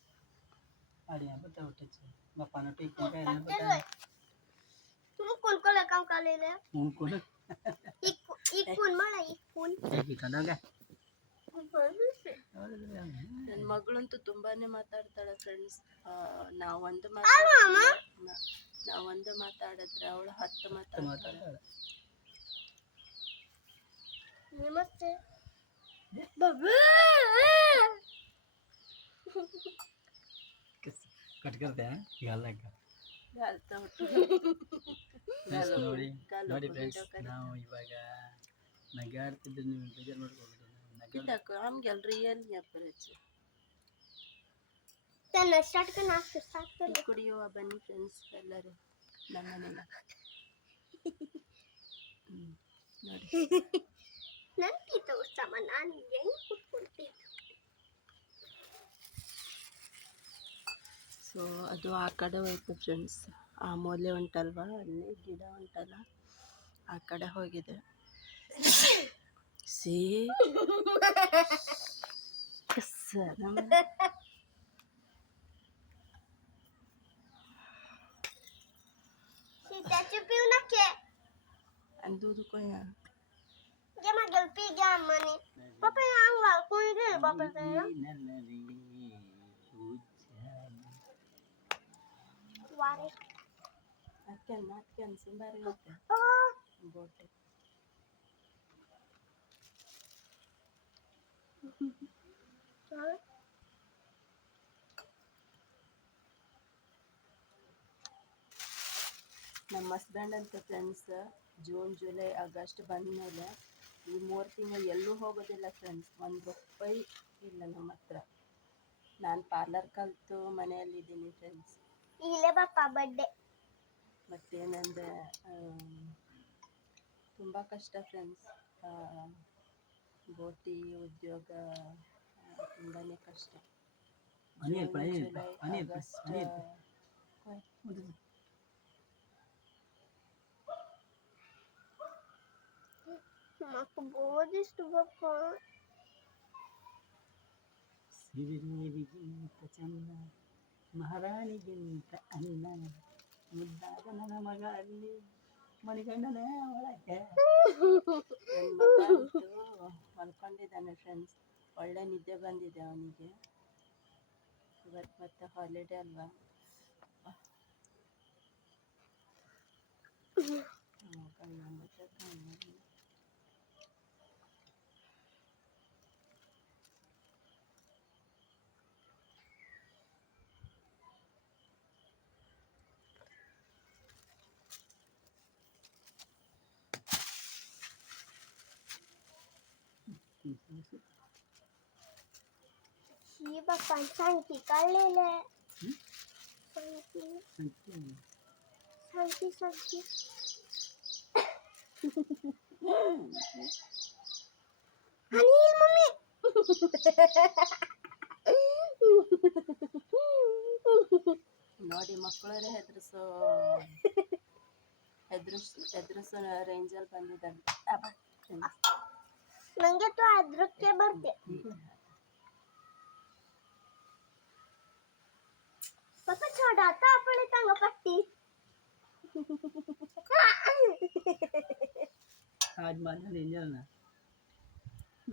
अरे बता उठायचं बापानं टेकून काय नाही बता. तुम्ही कोण काम काढलेलं कोण इकून मला इकून ನನ್ನ ಮಗಳಂತೂ ತುಂಬಾನೇ ಮಾತಾಡ್ತಾಳೆ ಫ್ರೆಂಡ್ಸ್. ನಾವೊಂದು ಮಾತಾಡಿದ್ರೆ ಅವಳು 10 ಮಾತಾಡ್ತಾಳೆ. नमस्ते कट करते हैं घालना का ನೋಡಿ ನೋಡಿ ಫ್ರೆಂಡ್ಸ್, ನಾವು ಇವಾಗ ನಗಾಡ್ತಿದ್ರೆ ನೀವು ಬೇಜಾರು ಮಾಡ್ಕೊಬಿಟ್ಟು ಆಮ್ಗೆಲ್ ರಿಯಲ್ ಅಪ್ಪರಚ್ಚು ಕುಡಿಯುವ ಬನ್ನಿ ಫ್ರೆಂಡ್ಸ್ ಎಲ್ಲರೂ ನಮ್ಮನೆಲ್ಲ ನೋಡಿ. ಸೊ ಅದು ಆ ಕಡೆ ಹೋಯ್ತು ಫ್ರೆಂಡ್ಸ್. ಆ ಮೂಲೆ ಉಂಟಲ್ವ, ಅಲ್ಲಿ ಗಿಡ ಉಂಟಲ್ಲ, ಆ ಕಡೆ ಹೋಗಿದೆ. ची पिऊ नके आणि दूध कोण जे मागेल पी घ्या म्हणे पप्पा अंगावर कोणी गेले पप्पा वारे नाटक्यान सुंबारी होते बोटे ನಮ್ಮ ಹಸ್ಬೆಂಡ್ ಅಂತ ಫ್ರೆಂಡ್ಸ್ ಜೂನ್ ಜುಲೈ ಆಗಸ್ಟ್ ಬಂದಮೇಲೆ ಈ 3 ತಿಂಗಳು ಎಲ್ಲೂ ಹೋಗೋದಿಲ್ಲ ಫ್ರೆಂಡ್ಸ್. 1 ರೂಪಾಯಿ ಇಲ್ಲ ನಮ್ಮ ಹತ್ರ. ನಾನು ಪಾರ್ಲರ್ ಕಲಿತು ಮನೆಯಲ್ಲಿದ್ದೀನಿ ಫ್ರೆಂಡ್ಸ್. ಇಲ್ಲೇ ಪಪ್ಪ ಬರ್ಡೇ ಮತ್ತೇನಂದರೆ ತುಂಬ ಕಷ್ಟ ಫ್ರೆಂಡ್ಸ್. ಬೋಟಿ ಉದ್ಯೋಗ ತುಂಬಾ ಕಷ್ಟ. ಜೂನ್ ಜುಲೈ ಆಗಸ್ಟ್ నాకు బోధిస్తూ పప్ప ಸಿರಿಗಿಂತ ಚಂದ ಮಹಾರಾಣಿಗಿಂತ ಅನ್ನ ಮುದ್ದಾದ ನನ್ನ ಮಗ ಅಲ್ಲಿ ಮಣಿಗಂಡನ ಒಳಗೆ ನನ್ನ ಮಗ ಅಂತೂ ಮಲ್ಕೊಂಡಿದ್ದಾನೆ ಫ್ರೆಂಡ್ಸ್. ಒಳ್ಳೆ ನಿದ್ದೆ ಬಂದಿದೆ ಅವನಿಗೆ. ಇವತ್ತು ಮತ್ತೆ ಹಾಲಿಡೇ ಅಲ್ವಾ. ही पप्पा सांगती काढलेलं सांगती आणि मम्मी ನೋಡಿ ಮಕ್ಕಳೇ ಹೆದರಿಸೋ ರೇಂಜಲ್ಲಿ ಬಂದಿದ್ದಾನೆ. ನಂಗೆ ತು ಅದ್ರಕ್ಕೆ ಬರ್ತೆ पप्पा छोड़ा था अपने तंग पट्टी आज माझा डेंजर ना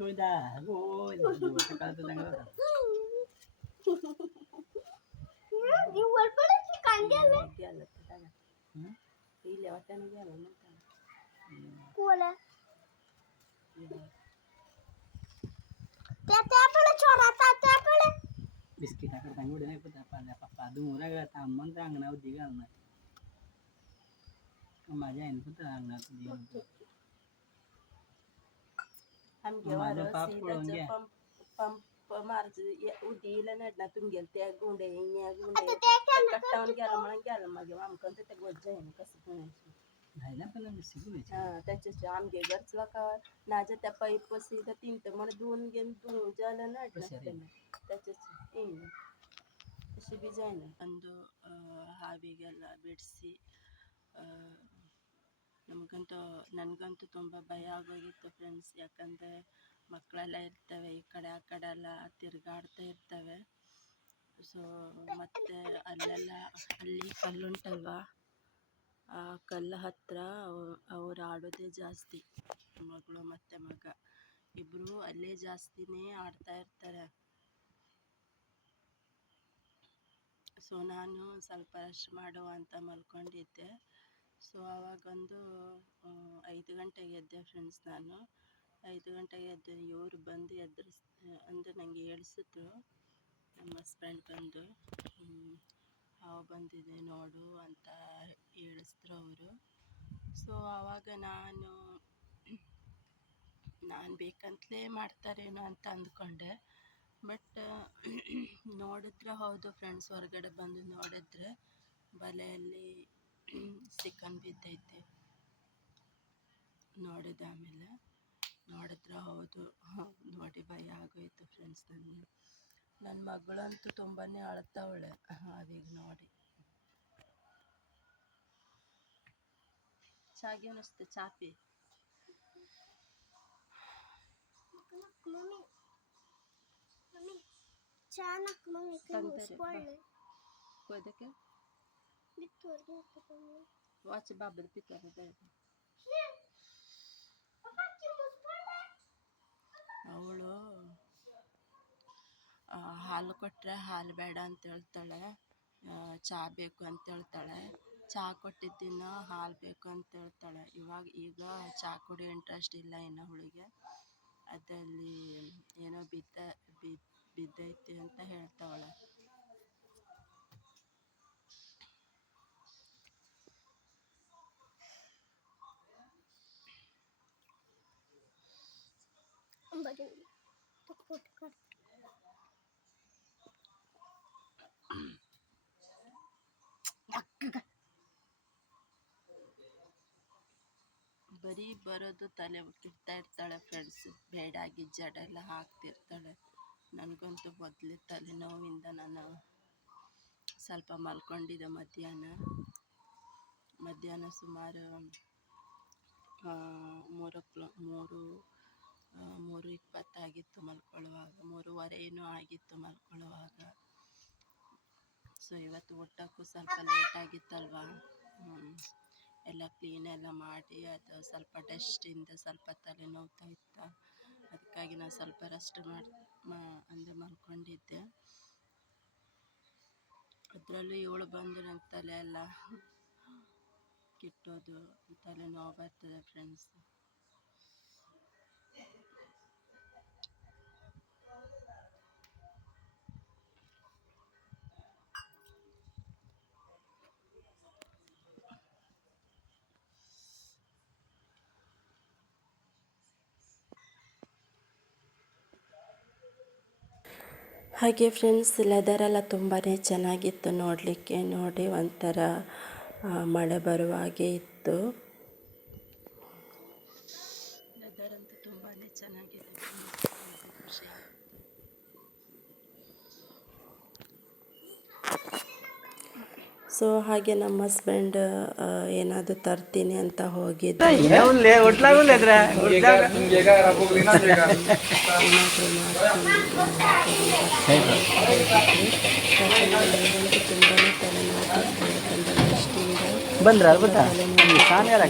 गोदा सकाळ तर चांगला निवड पडायची कांद्याला गेलं इले वाट्याने गेलं म्हणतात कोला त्या पण छोड़ा था त्या पण बिस्किट आकर tanggul deh pun apa ada papa du murah gak taman terang na udigal na kemajain pun terang na udigal आमगे वारं सीताचं पंप मारच उडीला नडना तुमगेल त्या गुंडे या गुंडे कट्टावून गेला म्हणून गेलं मागे आमकं ते गोज्जा आहे कसं म्हणायचं राहिला पण बिस्किट त्याच्या आमगे घरचला का नाच्या त्या पाईप सीधा तिंट म्हणून धुवून घेऊन धुवून झालं नडना त्याच्याच ಅಷ್ಟು ಬೀಜ ಏನು ಒಂದು ಹಾವಿಗೆಲ್ಲ ಬಿಡಿಸಿ ನನಗಂತೂ ತುಂಬ ಭಯ ಆಗೋಗಿತ್ತು ಫ್ರೆಂಡ್ಸ್. ಯಾಕಂದರೆ ಮಕ್ಕಳೆಲ್ಲ ಇರ್ತವೆ ಈ ಕಡೆ ಆ ಕಡೆ ಎಲ್ಲ ತಿರುಗಾಡ್ತಾ ಇರ್ತವೆ. ಸೊ ಮತ್ತು ಅಲ್ಲಿ ಕಲ್ಲುಂಟಲ್ವ, ಆ ಕಲ್ಲು ಹತ್ತಿರ ಅವ್ರು ಆಡೋದೇ ಜಾಸ್ತಿ. ಮಗಳು ಮತ್ತು ಮಗ ಇಬ್ಬರು ಅಲ್ಲೇ ಜಾಸ್ತಿನೇ ಆಡ್ತಾ ಇರ್ತಾರೆ. ಸೊ ನಾನು ಸ್ವಲ್ಪ ರೆಸ್ಟ್ ಮಾಡುವ ಅಂತ ಮಲ್ಕೊಂಡಿದ್ದೆ. ಸೊ ಆವಾಗೊಂದು 5 ಗಂಟೆಗೆ ಎದ್ದೆ ಫ್ರೆಂಡ್ಸ್. ನಾನು 5 ಗಂಟೆಗೆ ಎದ್ದೆ. ಇವರು ಬಂದು ಅಂದರೆ ನನಗೆ ಹೇಳಿಸಿದ್ರು ನಮ್ಮ ಹಸ್ಬೆಂಡ್ ಬಂದು, ಹಾವು ಬಂದಿದೆ ನೋಡು ಅಂತ ಹೇಳಿಸಿದ್ರು ಅವರು. ಸೊ ಆವಾಗ ನಾನು ಬೇಕಂತಲೇ ಮಾಡ್ತಾರೇನೋ ಅಂತ ಅಂದ್ಕೊಂಡೆ. ಬಟ್ ನೋಡಿದ್ರೆ ಹೌದು ಫ್ರೆಂಡ್ಸ್, ಹೊರಗಡೆ ಬಂದು ನೋಡಿದ್ರೆ ಬಲೆಯಲ್ಲಿ ಸಿಕ್ಕಂಡು ಬಿದ್ದೈತೆ. ನೋಡಿದೆ ಆಮೇಲೆ ನೋಡಿದ್ರೆ ಹೌದು, ನೋಡಿ ಭಯ ಆಗೋಯ್ತು ಫ್ರೆಂಡ್ಸ್ ನನಗೆ. ನನ್ನ ಮಗಳಂತೂ ತುಂಬಾ ಅಳ್ತಾವಳೆ ಹಾವಿಗೆ ನೋಡಿ. ಚಾಗಿ ಅನ್ನಿಸ್ತೆ ಚಾಪಿ मम्मी मम्मी चानक मम्मी के मुस्पॉइल कोदಕ್ಕೆ बितोर गया तो मम्मी ವಾಚ್ ಬಾಬದ ಪಿಕ್ಕರ್ Papa ciumus pada. ಅವಳು ಹಾಲು ಕೊಟ್ಟರೆ ಹಾಲು ಬೇಡ ಅಂತ ಹೇಳ್ತಾಳೆ, ಚಹಾ ಬೇಕು ಅಂತ ಹೇಳ್ತಾಳೆ. ಚಹಾ ಕೊಟ್ಟಿದ್ದಿನ ಹಾಲು ಬೇಕು ಅಂತ ಹೇಳ್ತಾಳೆ. ಈಗ ಚಹಾ ಕುಡಿಯೋ ಇಂಟ್ರೆಸ್ಟ್ ಇಲ್ಲ ಇನ್ನು ಹುಳಿಗೆ. ಅದಲ್ಲಿ ಏನೋ ಬಿದ್ದೈತಿ ಅಂತ ಹೇಳ್ತಾವಳೆ. Baju. Tukar. ಬರೀ ಬರೋದು ತಲೆ ಕೆಡ್ತಾ ಇರ್ತಾಳೆ ಫ್ರೆಂಡ್ಸ್. ಬೇಡ ಗಿಜ್ಜಾಡ ಎಲ್ಲ ಹಾಕ್ತಿರ್ತಾಳೆ. ನನಗಂತೂ ಮೊದಲೇ ತಲೆನೋವಿಂದ ನಾನು ಸ್ವಲ್ಪ ಮಲ್ಕೊಂಡಿದ್ದೆ ಮಧ್ಯಾಹ್ನ ಸುಮಾರು 3:20 ಆಗಿತ್ತು ಮಲ್ಕೊಳ್ಳುವಾಗ, 3:15 ಏನೋ ಆಗಿತ್ತು ಮಲ್ಕೊಳ್ಳುವಾಗ. ಸೊ ಇವತ್ತು ಊಟಕ್ಕೂ ಸ್ವಲ್ಪ ಲೇಟ್ ಆಗಿತ್ತಲ್ವ, ಎಲ್ಲ ಕ್ಲೀನ್ ಎಲ್ಲ ಮಾಡಿ ಅದು ಸ್ವಲ್ಪ ಡಸ್ಟಿಂದ ಸ್ವಲ್ಪ ತಲೆ ನೋವ್ತಾ ಇತ್ತು. ಅದಕ್ಕಾಗಿ ನಾನು ಸ್ವಲ್ಪ ರೆಸ್ಟ್ ಅಂದರೆ ಮಲ್ಕೊಂಡಿದ್ದೆ. ಅದರಲ್ಲೂ ಇವಳು ಬಂದು ನಂಗೆ ತಲೆ ಎಲ್ಲ ಕಿಟ್ಟೋದು, ತಲೆ ನೋವು ಬರ್ತದೆ ಫ್ರೆಂಡ್ಸ್. ಹಾಗೆ ಫ್ರೆಂಡ್ಸ್, ಲೆದರೆಲ್ಲ ತುಂಬಾ ಚೆನ್ನಾಗಿತ್ತು ನೋಡಲಿಕ್ಕೆ. ನೋಡಿ ಒಂಥರ ಮಳೆ ಬರುವ ಹಾಗೆ ಇತ್ತು. ಲೆದರ್ ಅಂತೂ ತುಂಬಾ ಚೆನ್ನಾಗಿದೆ, ಖುಷಿ ಆಗುತ್ತೆ. ಸೊ ಹಾಗೆ ನಮ್ಮ ಹಸ್ಬೆಂಡ್ ಏನಾದರೂ ತರ್ತೀನಿ ಅಂತ ಹೋಗಿದ್ದೆ. बन रहा है पता शान यार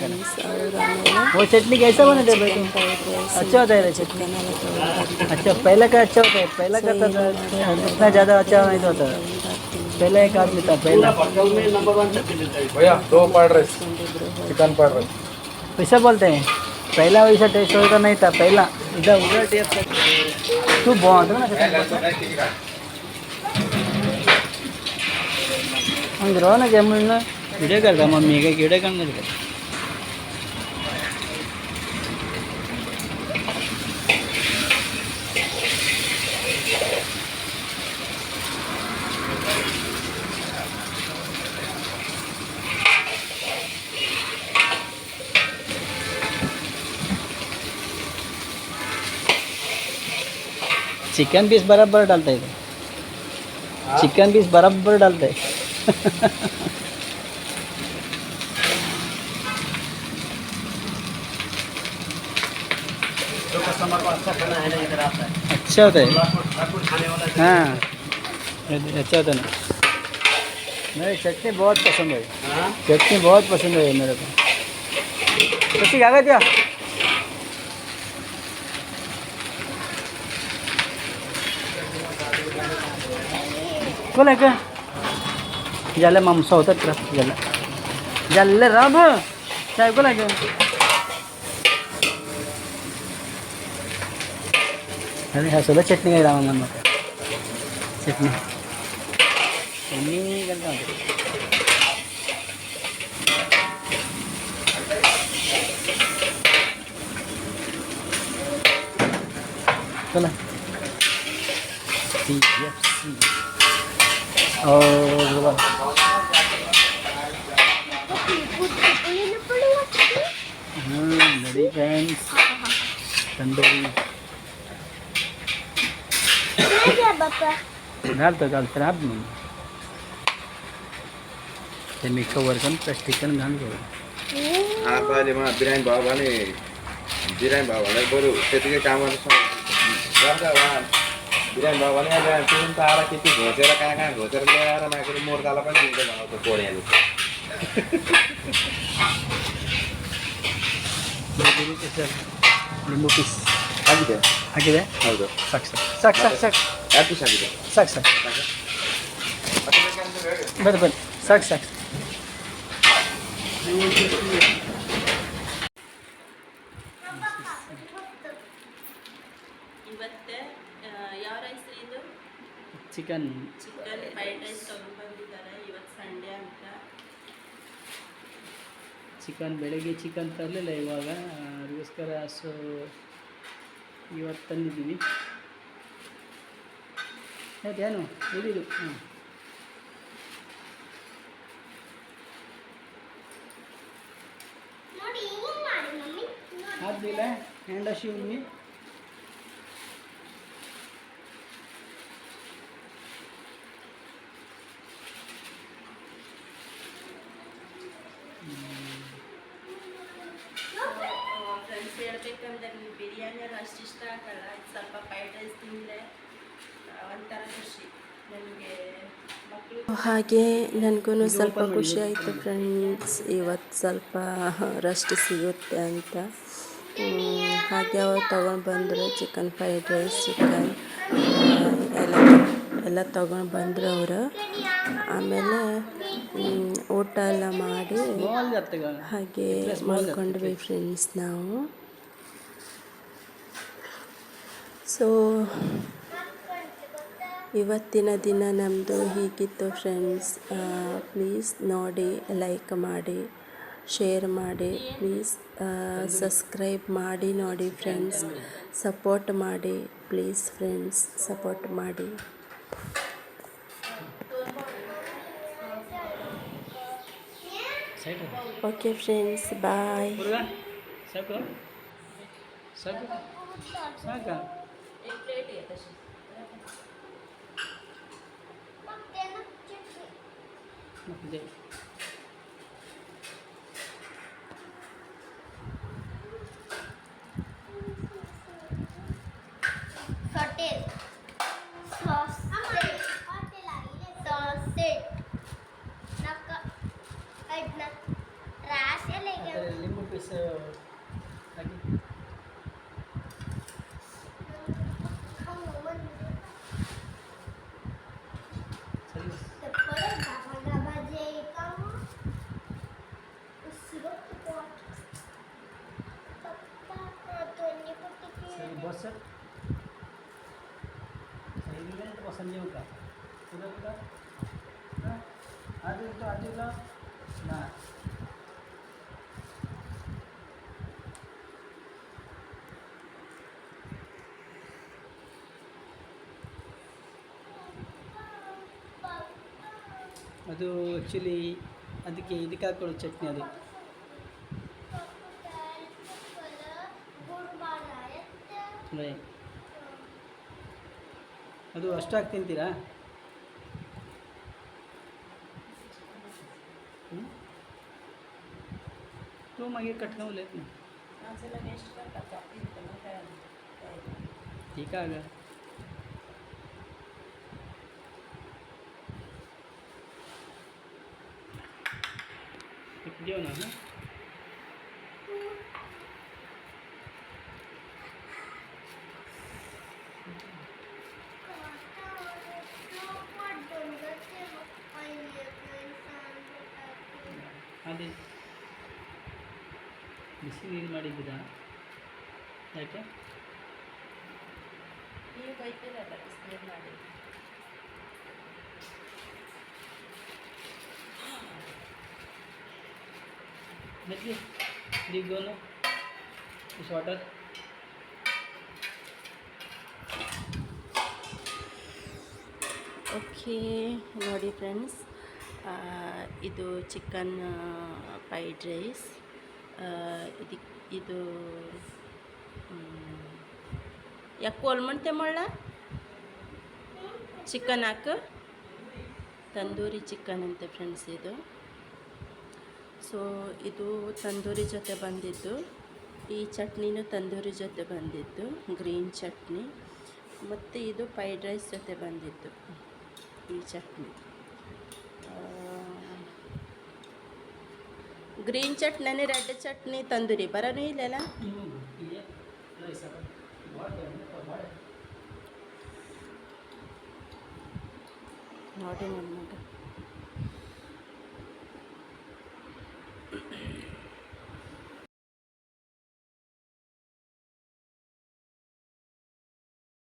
वो चटनी कैसा बनाते हैं? अच्छा होता है चटनी। अच्छा पहले का अच्छा होता है, पहले का तो इतना ज़्यादा अच्छा नहीं होता। पहले एक आदमी था, पहला भैया 2 fried rice, chicken fried rice वैसा बोलते हैं। पहला वैसा टेस्ट होता नहीं था, पहला इधर उधर टेस्ट तू बहुत ना ಹಂಗೆ ರೋನ ಜಮೂನ ವಿಡಿಯೋ करता मम्मी के वीडियो करने लगे। चिकन पीस बराबर डालता है, चिकन पीस बराबर डालता है। अच्छा होता है, हाँ अच्छा होता है ना। मेरी चटनी बहुत पसंद है, चटनी बहुत पसंद है मेरे को। चटनी क्या कहते हैं? बोला क्या झालं मामसा होतात का झालं झालं राब काय बोला क्या अरे ह्या सोबत चटणी काय रामा मन मग चटणी चटणी करता चला और बड़ी फ्रेंड्स तंदूरी घालतो राब म्हणून ते मी कवर करून प्लास्टिक करून घालतो बिर्याणी भावाले बरु त्यतिकै कामहरू गर्दा बिर्यानी भावाले तुरुन्त आएर किति घोचेर कहाँ घोचेर ल्याएर माकेर मोर्ताला पनि दिन्छ बनाउँछ कोडियाले ಲಿಂಬು ಪೀಸ್ ಆಗಿದೆ. ಹಾಕಿದೆ. ಹೌದು. ಸಾಕು ಸಾಕು ಸಾಕು ಸಾಕು ಸಾಕು ಯಾವ ಪೀಸ್ ಆಗಿದೆ? ಸಾಕು ಸಾಕು ಮತ್ತೆ ಬೇಕಂದ್ರೆ ಹೇಳಿ. ಬನ್ನಿ ಬನ್ನಿ ಸಾಕು ಸಾಕು. ಇವತ್ತು ಯಾವ ರೈಸ್ ಇದು ಚಿಕನ್ ಚಿಕನ್ ಫ್ರೈಡ್ ರೈಸ್ ತೊಗೊಂಡ್ಬಂದಿದ್ದಾರೆ. ಇವತ್ತು ಸಂಡೇ ಅಂತ. ಚಿಕನ್ ಬೆಳಗ್ಗೆ ಚಿಕನ್ ತರಲಿಲ್ಲ, ಇವಾಗ ಅದಕ್ಕೋಸ್ಕರ ಸೊ ಇವತ್ತು ತಂದಿದ್ದೀವಿ. ಆಯ್ತೇನು ಇದಿದು. ಹ್ಞೂ ನೋಡಿ ಹಿಂಗ್ ಮಾಡಿ ಮಮ್ಮಿ. ಆದ್ಮೇಲೆ ಹ್ಯಾಂಡ್ ವಾಶ್ ಮಮ್ಮಿ. ಫ್ರೆಂಡ್ಸ್ ಹೇಳ್ಬೇಕಂದ್ರೆ ಬಿರಿಯಾನಿ ಅಷ್ಟು ಇಷ್ಟ ಆಗಲ್ಲ. ಇದು ಸ್ವಲ್ಪ ಫ್ರೈಡ್ ರೈಸ್ ತಿಂದರೆ ಒಂಥರ ಖುಷಿ ನನಗೆ. ಮಕ್ಕಳು ಹಾಗೆ ನನಗೂ ಸ್ವಲ್ಪ ಖುಷಿ ಆಯಿತು ಫ್ರೆಂಡ್ಸ್, ಇವತ್ತು ಸ್ವಲ್ಪ ರೆಸ್ಟ್ ಸಿಗುತ್ತೆ ಅಂತ. ಹಾಗೆ ಅವ್ರು ತೊಗೊಂಡು ಬಂದರು ಚಿಕನ್ ಫ್ರೈಡ್ ರೈಸ್, ಚಿಕನ್ ಎಲ್ಲ ತೊಗೊಂಡು ಬಂದರು ಅವರು. ಆಮೇಲೆ ಊಟ ಎಲ್ಲ ಮಾಡಿ ಹಾಗೆ ಮಲ್ಕೊಂಡ್ವಿ ಫ್ರೆಂಡ್ಸ್ ನಾವು. ಸೊ ಇವತ್ತಿನ ದಿನ ನಮ್ಮದು ಹೀಗಿತ್ತು ಫ್ರೆಂಡ್ಸ್. ಪ್ಲೀಸ್ ನೋಡಿ, ಲೈಕ್ ಮಾಡಿ, ಶೇರ್ ಮಾಡಿ, ಪ್ಲೀಸ್ ಸಬ್ಸ್ಕ್ರೈಬ್ ಮಾಡಿ ನೋಡಿ ಫ್ರೆಂಡ್ಸ್. ಸಪೋರ್ಟ್ ಮಾಡಿ ಪ್ಲೀಸ್ ಫ್ರೆಂಡ್ಸ್, ಸಪೋರ್ಟ್ ಮಾಡಿ. ಓಕೆ ಫ್ರೆಂಡ್ಸ್, ಬಾಯ್. ಸಾಕು ಸಾಕು ಸಾಕಾ ಮತ್ತೇನು ಚಟ್ನಿ? ಮತ್ತೆ Sausage. Sausage. Sausage. Naka. Adna. Rash ಎಲೆಗೆ. ಲಿಂಬು ಪೀಸ್ ಹಾಕಿ. ಸರಿ Tepore gaba je kamu. Usiro pot. Papa तो ये पट्टी सही बस सर सही नहीं है तो संजीव का उधर उधर हाँ आज लो ना ಅದು ಆ್ಯಕ್ಚುಲಿ ಅದಕ್ಕೆ ಇದಕ್ಕೆ ಹಾಕೊಳ್ಳೋ ಚಟ್ನಿ ಅದು. ಅದು ಅಷ್ಟಾಗಿ ತಿಂತೀರಾ? तो मागे कटकावं लेत ना ठीक आहे ग. जेवण ना ಅದೇ ಬಿಸಿ ನೀರು ಮಾಡಿದ್ದೀರಾ? ಯಾಕೆ ನೀವು ಬೈತೀರಲ್ಲ ಬಿಸಿನೀರು ಮಾಡಿ. मतलब लीक दोनों इस वाटर ಓಕೆ ನೋಡಿ ಫ್ರೆಂಡ್ಸ್, ಇದು ಚಿಕನ್ ಫ್ರೈಡ್ ರೈಸ್. ಇದು ಯಾಕೆ ಕೋಲ್ಮಂತೆ ಮಳ್ಳ ಚಿಕನ್ ಹಾಕು, ತಂದೂರಿ ಚಿಕನ್ ಅಂತೆ ಫ್ರೆಂಡ್ಸ್ ಇದು. ಸೊ ಇದು ತಂದೂರಿ ಜೊತೆ ಬಂದಿದ್ದು, ಈ ಚಟ್ನಿನೂ ತಂದೂರಿ ಜೊತೆ ಬಂದಿದ್ದು, ಗ್ರೀನ್ ಚಟ್ನಿ. ಮತ್ತು ಇದು ಫ್ರೈಡ್ ರೈಸ್ ಜೊತೆ ಬಂದಿದ್ದು ಈ ಚಟ್ನಿ. ಗ್ರೀನ್ ಚಟ್ನಿ ರೆಡ್ ಚಟ್ನಿ ತಂದೂರಿ ಬರೋನು ಇಲ್ಲೆಲ್ಲ ನೋಡಿ ನನ್ನ ಮಗ